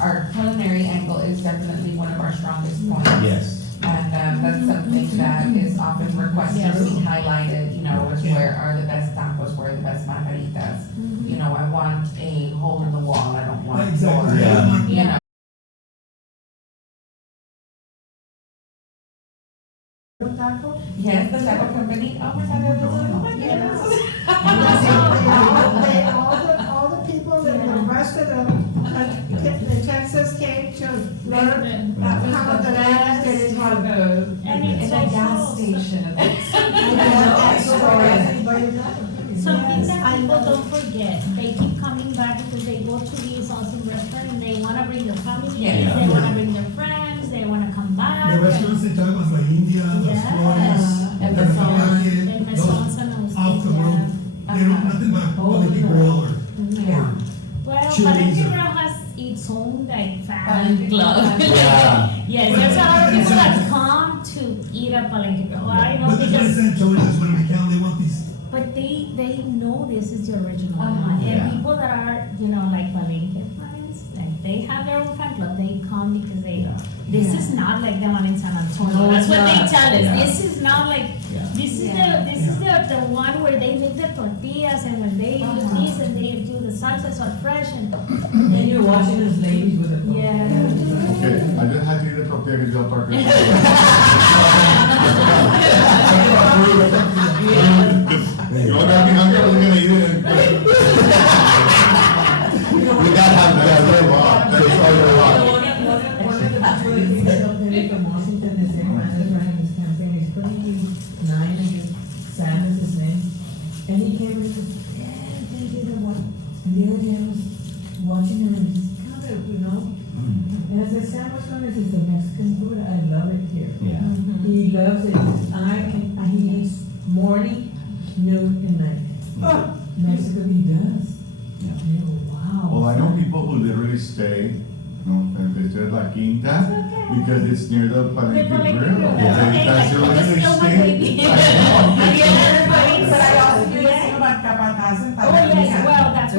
our culinary angle is definitely one of our strongest points. Yes. And, that's something that is often requested to be Yes. highlighted, you know, is Yeah. where are the best tacos, where are the best margaritas. Mhm. You know, I want a hole in the wall, I don't want Exactly. door. Yeah. You know, Taco? yes, the taco company, oh my God, oh my Yes. goodness. All the people in the rest of the Texas came to learn That was how the the land best is. tacos And in a it's gas also station. I love that story. something Yes, that I people know. don't forget. They keep coming back because they go to these awesome restaurants and they wanna bring their family, Yeah. they wanna bring their friends, they wanna come back. The restaurants they talk about, like India, Los Yes. Flores, And the the Market, El those mesón San Agustín, off the world. yeah. They don't, nothing but Palenque Grill or Yeah. Well, Chili's Palenque or- Grill has its own like fan Palenque club. Grill. Yeah. Yes, there's a lot of people that come to eat at Palenque Grill. I know But the because, San Antonio's when we count, they want these. but they know this is the original Uh-huh. one. Yeah. And people that are, you know, like Palenque friends, like they have their own fan club. They come because they, Yeah. this Yeah. is not like the one in San Antonio. No, That's it's what they not. tell us. Yeah. This is not like, Yeah. this is Yeah. the one where they make the tortillas and when they do this and they do the salsa so fresh and. And you're watching those ladies with a. Yeah. Okay, I just had to interrupt tortilla que yo park. You want to be hungry, I was gonna eat it. We got One of the people that came to help him from Washington, his name, man, is running his campaign, he's putting you 9, I guess, Sam is his name. And he came and said, yeah, thank you, and the other day I was watching him and just kind of, you know. And I said, Sam, what's going on? He said, the Mexican food, I love it here. Yeah. He loves it. He eats morning, noon, and night. Yeah. Mexico, he does. Yeah. I go, wow. Well, I know people who literally stay, they stay at La Quinta, because it's near the Palenque Palenque Grill. Grill, that's okay, That's like, where it's they still my stay. baby. I know. But I also hear the same about Capataz and Oh, yes, Tabernas. well, that's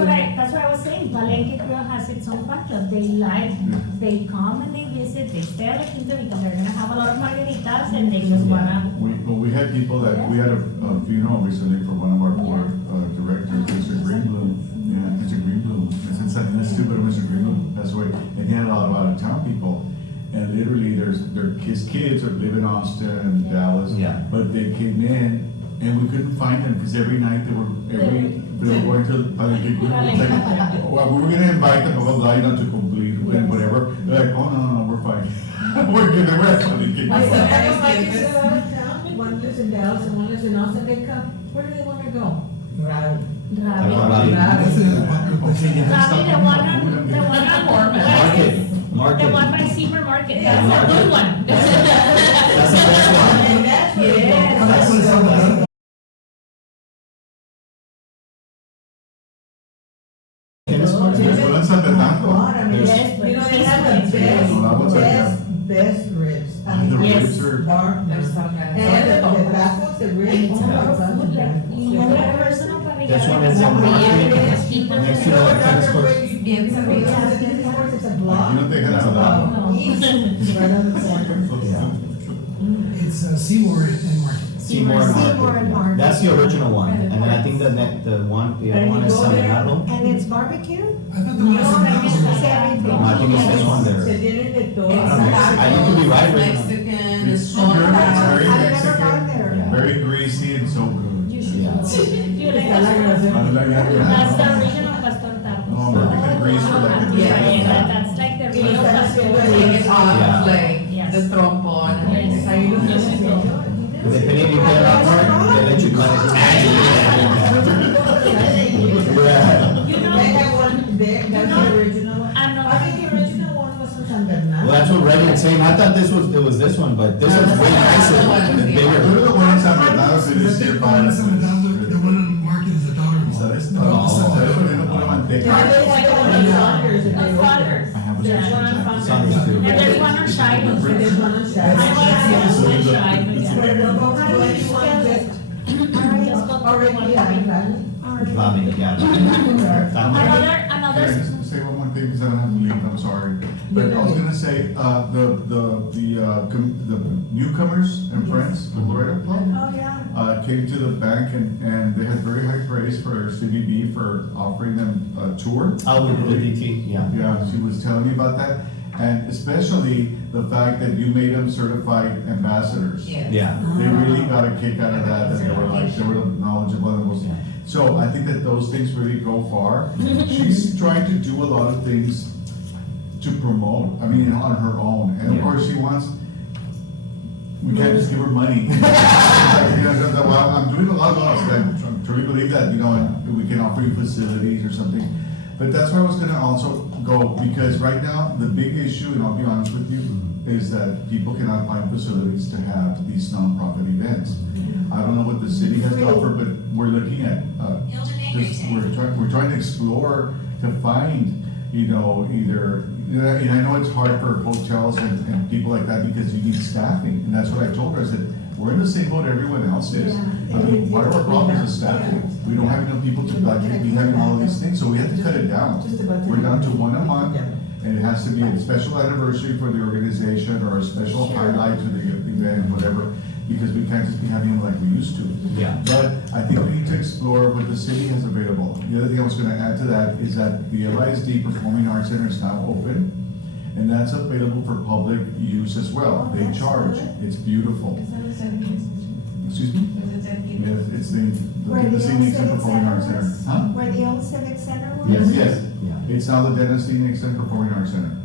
what I was saying, Palenque Grill has its own factor, they come and they visit, they stay at the Quinta because they're gonna have a lot of margaritas and they just wanna, We had people that, we had a funeral recently for one of our board directors, Mr. Greenblum. Yeah, Mr. Greenblum. It's in Salinas too, but Mr. Greenblum, that's the way. And he had a lot of out-of-town people. And literally, his kids are live in Austin, Dallas. Yeah. But they came in and we couldn't find them because every night they were going to Palenque Grill. It's like, well, we were gonna invite them, blah, blah, blah, you know, to complete and whatever. They're like, oh, no, we're fine. We're good, we're at Palenque I Grill. said, Nice, everybody yes. is out of town, one lives in Dallas and one lives in Austin, they come, where do they wanna go? Right. Ravi. That's a popular place. Okay, yeah. Ravi, the one on, Market. the one by Seymour Market, Yeah. that's a good one. That's the best one. And that's where they go. Yes. That's what it's all about. Tennis courts, There's one in San Bernardo. I mean, Yes, you know, they but have the it's best, No, that was like best ribs. I And the mean, Yes. ribs are. bar, They're so good. and the tacos, the ribs. It's a lot of oh, food, like, you know, yeah. personal parrillada. This one is on Market, next to the tennis courts. Bien servido. It's a block. You don't take it out of that. No. Right on the corner. Yeah. It's Seymour and Market. Seymour Seymour and Market. That's the original one, and then I think the other one is San Bernardo. And it's barbecue? I thought the one was in It's Dallas. everything. No, I think it's this one there. Se tienen de todo. I don't know. I need to be right, right? Mexican, It's it's good, it's very I've never Mexican, gone there. Yeah. very greasy and so good. You should Yeah. go. You like Está la that? gracia. I like that. That's the original pastor tacos. No, but we can grease for like a Yeah, day. yeah, that's like the Y real están pastor. haciendo Take it off, Yeah. like, Yes. the trombone and Yes. everything. Ahí los You should go. Depending if you pay a lot more, they let you cut it. Yeah. You know, They have one there, that's the original one. I know. I think the original one was in San Bernardo. Well, that's what Reggie was saying, I thought it was this one, but this one's way nicer and Go to bigger. the one in San Bernardo, it is The nearby. one in San Bernardo, the one on Market is the daughter-in-law. ¿Sabes? The No, one in San ¿sabes Bernardo. por qué no pone manteca? Yeah, there's like one in Saunders and they open. Fathers. I have a There's one on Saunders. Fathers. Saunders too. And there's one on Shiloh. And there's one on I Saturday. want to see one on Shiloh, yeah. But don't go How to do you anyone spell that it? Just go to already one. had that. Lobby, yeah. Another, Can I just say one more thing, because I don't have to leave, I'm sorry. But I was gonna say, the newcomers and friends, the Loreto Club, Oh, yeah. came to the bank and they had very high praise for CBB for offering them a tour. Oh, we did the DT, yeah. Yeah, she was telling me about that, and especially the fact that you made them certified ambassadors. Yeah. Yeah. They really got a kick out of that, they were knowledgeable and was, Yeah. so I think that those things really go far. She's trying to do a lot of things to promote, I mean, on her own, and of Yeah. course she wants, we can't just give her money. Like, you know, well, I'm doing a lot of us, I truly believe that, you know, and we can offer you facilities or something. But that's where I was gonna also go, because right now, the big issue, and I'll be honest with you, is that people cannot find facilities to have these nonprofit events. I don't know what the city has to offer, but we're looking at, we're trying to explore to find, you know, either, and I know it's hard for hotels and people like that because you need staffing, and that's what I told her, I said, we're in the same boat everyone else is. Yeah. I mean, part of our problem is staffing, we don't have enough people to budget, we have all these things, so we have to cut it down. Just about We're down to one a month, Yeah. and it has to be a special anniversary for the organization or a special highlight to the event, whatever, because we can't just be having them like we used to. Yeah. But I think we need to explore what the city has available. The other thing I was gonna add to that is that the LISD Performing Arts Center is now open. and that's available for public use as well. Oh, They that's charge, good. it's beautiful. Excuse me? Yes, it's the Where the Dennis old Phoenix and Civic Performing Arts Center Center. was? Huh? Where the old Civic Center was? Yes. Yes, Yeah. it's now the Dennis Phoenix and Performing Arts Center.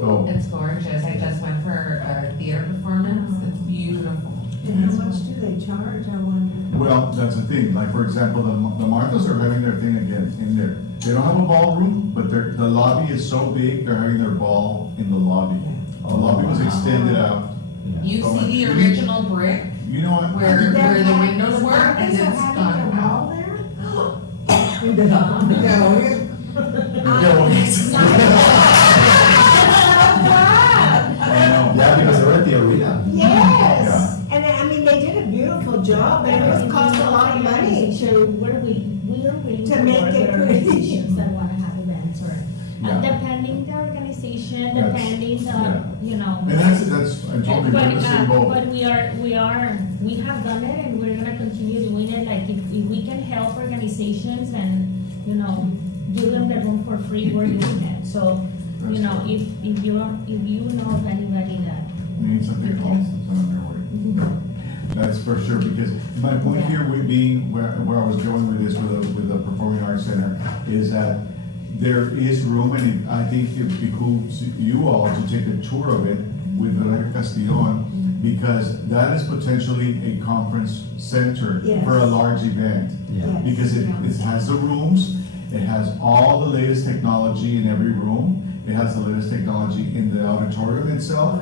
So, It's gorgeous. I just went for a theater performance. It's beautiful. And how much do they charge, I wonder? well, that's the thing, like, for example, the Marthas are having their thing again in there. They don't have a ballroom, but the lobby is so big, they're having their ball in the lobby. The lobby was extended out. Yeah. You see the original brick You know what? where the They're windows having- were, and Marcus are it's having gone their out. ball there? I know. Yeah, because they were at the arena. Yes, and I mean, they did a beautiful job, but it was cost a lot of money to, We are willing To to make work it with pretty. organizations that wanna have events or, Yeah. depending the organization, Yes. depending the, Yeah. you know. And that's, I totally But, put the same boat. but we have done it and we're gonna continue doing it, like if we can help organizations and, you know, give them the room for free, we're doing it. So, you That's know, right. if you know of anybody that, Need something else that's on their way. That's for sure, because my point here with being, where I was going with this, with the Performing Arts Center, is that there is room, and I think it behooves you all to take a tour of it with Veronica Castillon, because that is potentially a conference center Yes. for a large event. Yeah. Yes. Because it has the rooms, it has all the latest technology in every room, it has the latest technology in the auditorium itself.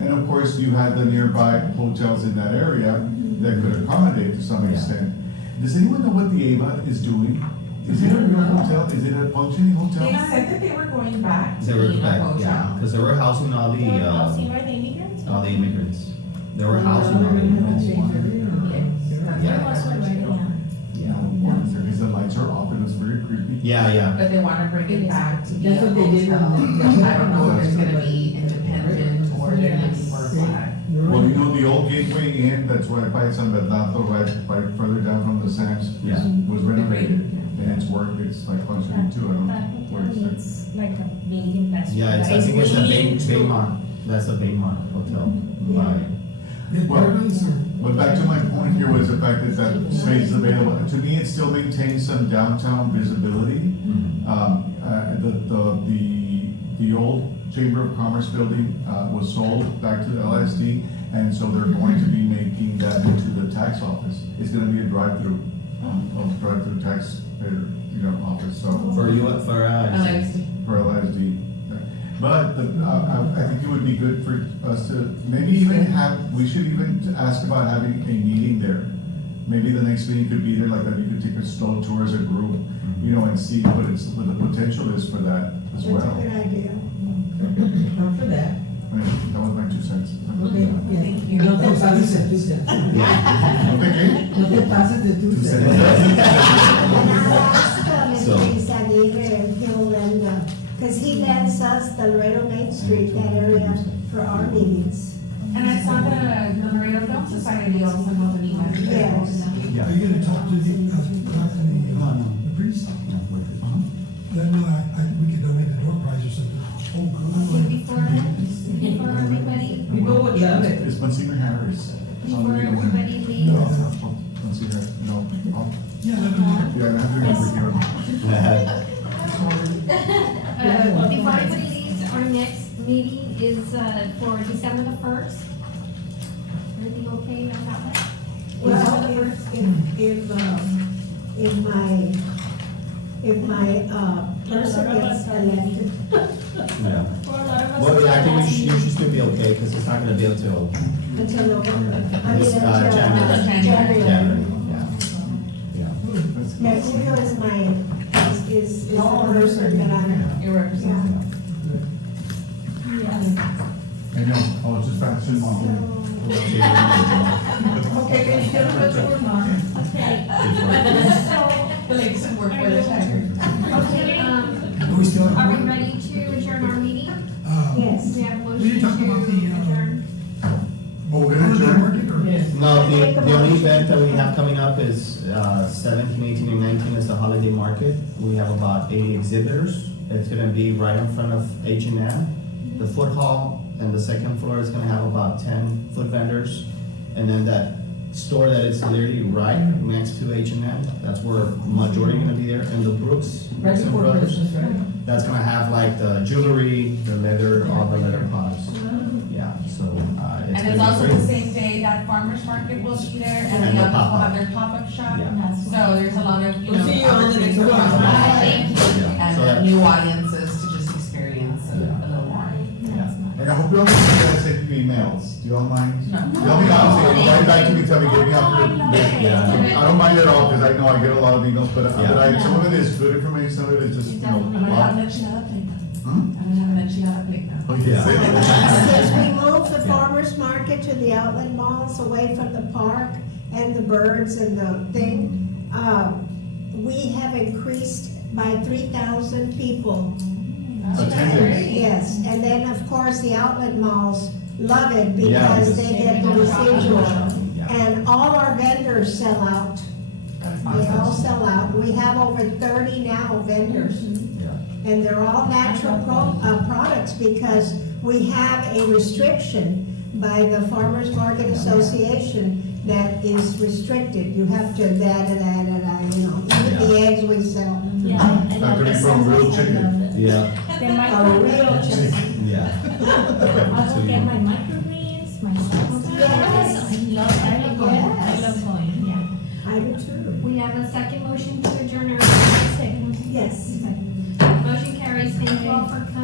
And of course, you had the nearby hotels in that area that could accommodate to some Yeah. extent. Does anyone know what the Ava is doing? Is it a real hotel? Is it a functioning They hotel? said that they were going back to They were being a back, hotel. yeah, because they were housing all they're the, housing where the immigrants. all the immigrants. They were housing all the immigrants. There was already, yeah. Because the lights are off and it's very creepy. Yeah. But they wanna bring it back to be a That's what they did hotel. on I don't know if it's gonna be independent or they're looking for a flag. Well, you know, the old Gateway Inn, that's right by San Bernardo, right further down from the Sam's, Yeah. was renovated. And it's worked, it's like functioning too, I don't know That where hotel it's needs like a big investment. Yeah, it's, I Like, think it's a we need to- Baymont, that's a Baymont hotel. Yeah. Right. Did Well, Paradise or? But back to my point here was the fact that that space is available. To me, it still maintains some downtown visibility. The old Chamber of Commerce building, was sold back to the LSD, and so they're going to be making that into the tax office. It's gonna be a drive-through, taxpayer, office, so, For you, for, for LSD. But I think it would be good for us to, maybe even we should even ask about having a meeting there. Maybe the next meeting could be there, like that you could take a slow tour as a group, and see what the potential is for that as That's a well. good idea. Not for that. I mean, that was my 2 cents. Okay, yeah. Thank you. No te pases de 2 cents. Okay. No te pases de 2 2 cents. And cents. I'll ask So- Mr. Izaguirre and he'll lend, because he lends us the Laredo Main Street, that area, for our meetings. And I saw the Laredo Film Society also has an event. Yes. Yeah. Are you gonna talk to the priest? Then, we could donate the door prize or something. Oh, good. Before everybody, People would love it. It's Monsignor Harris. before everybody leaves. No, Monsignor, no. Yeah, let them know. Yeah, I have to remember Before everybody leaves, our next meeting is, for December the 1st. Everything okay on that one? Well, December the 1st? if my person gets elected. Yeah. For a lot of us. Well, yeah, I think you should still be okay, because it's not gonna be until Until November. I mean, this, until January. January. Yeah. Mercurio is is the person that I'm, Your representative. I know, I was just practicing on. Okay, can you tell us what you were on? Okay. The ladies who work for the Tigers. Okay, Are we still? are we ready to adjourn our meeting? yes. We have a We motion didn't talk about to the, adjourn. Oh, we're gonna Holiday adjourn? market or? Yes. No, the only event that we have coming up is 17, 18, and 19 is the holiday market. We have about 80 exhibitors. It's gonna be right in front of H&M. The food hall and the second floor is gonna have about 10 food vendors. And then that store that is literally right next to H&M, that's where majority gonna be there. And the Brooks and Brothers, that's gonna have like the jewelry, the leather, all the leather products. Yeah, so, And it's gonna also be the great. same day that farmer's market will be there, and And the the others will pop-up. have their pop-up shop. Yeah. So there's a lot of, you know, We'll see you on the next opportunities for one. cross-promotion Yeah, so that- and new audiences to just experience a Yeah. little more. And I hope you all guys send me emails. Do you all mind? No. Tell me honestly, write back to me, tell me, get me out there. Yeah. I don't mind at all, because I know I get a lot of emails, but Yeah. some of it is good information, some of it is just, you know. I'm gonna have an enchilada plate now. Huh? I'm gonna have an enchilada plate now. Oh, yeah. Since we moved the farmer's market to the outlet malls away from the park and the birds and the thing, we have increased by 3,000 people. Attendance. Yes, and then of course the outlet malls love it Yeah, because because- they get the residual. Yeah. And all our vendors sell out. That's They all awesome. sell out. We have over 30 now vendors. Yeah. And they're all natural products because we have a restriction by the Farmers Market Association that is restricted. You have to you know, even the eggs we sell Yeah, I love Factory the from real sauces, I chicken. love it. Yeah, The are microgreens, real chicken. yeah. I will get my microgreens, my salsa. Yes. I love going, I Yes. love going, yeah. I do too. We have a second motion to adjourn our Second. Yes. motion carries. Thank you all for coming.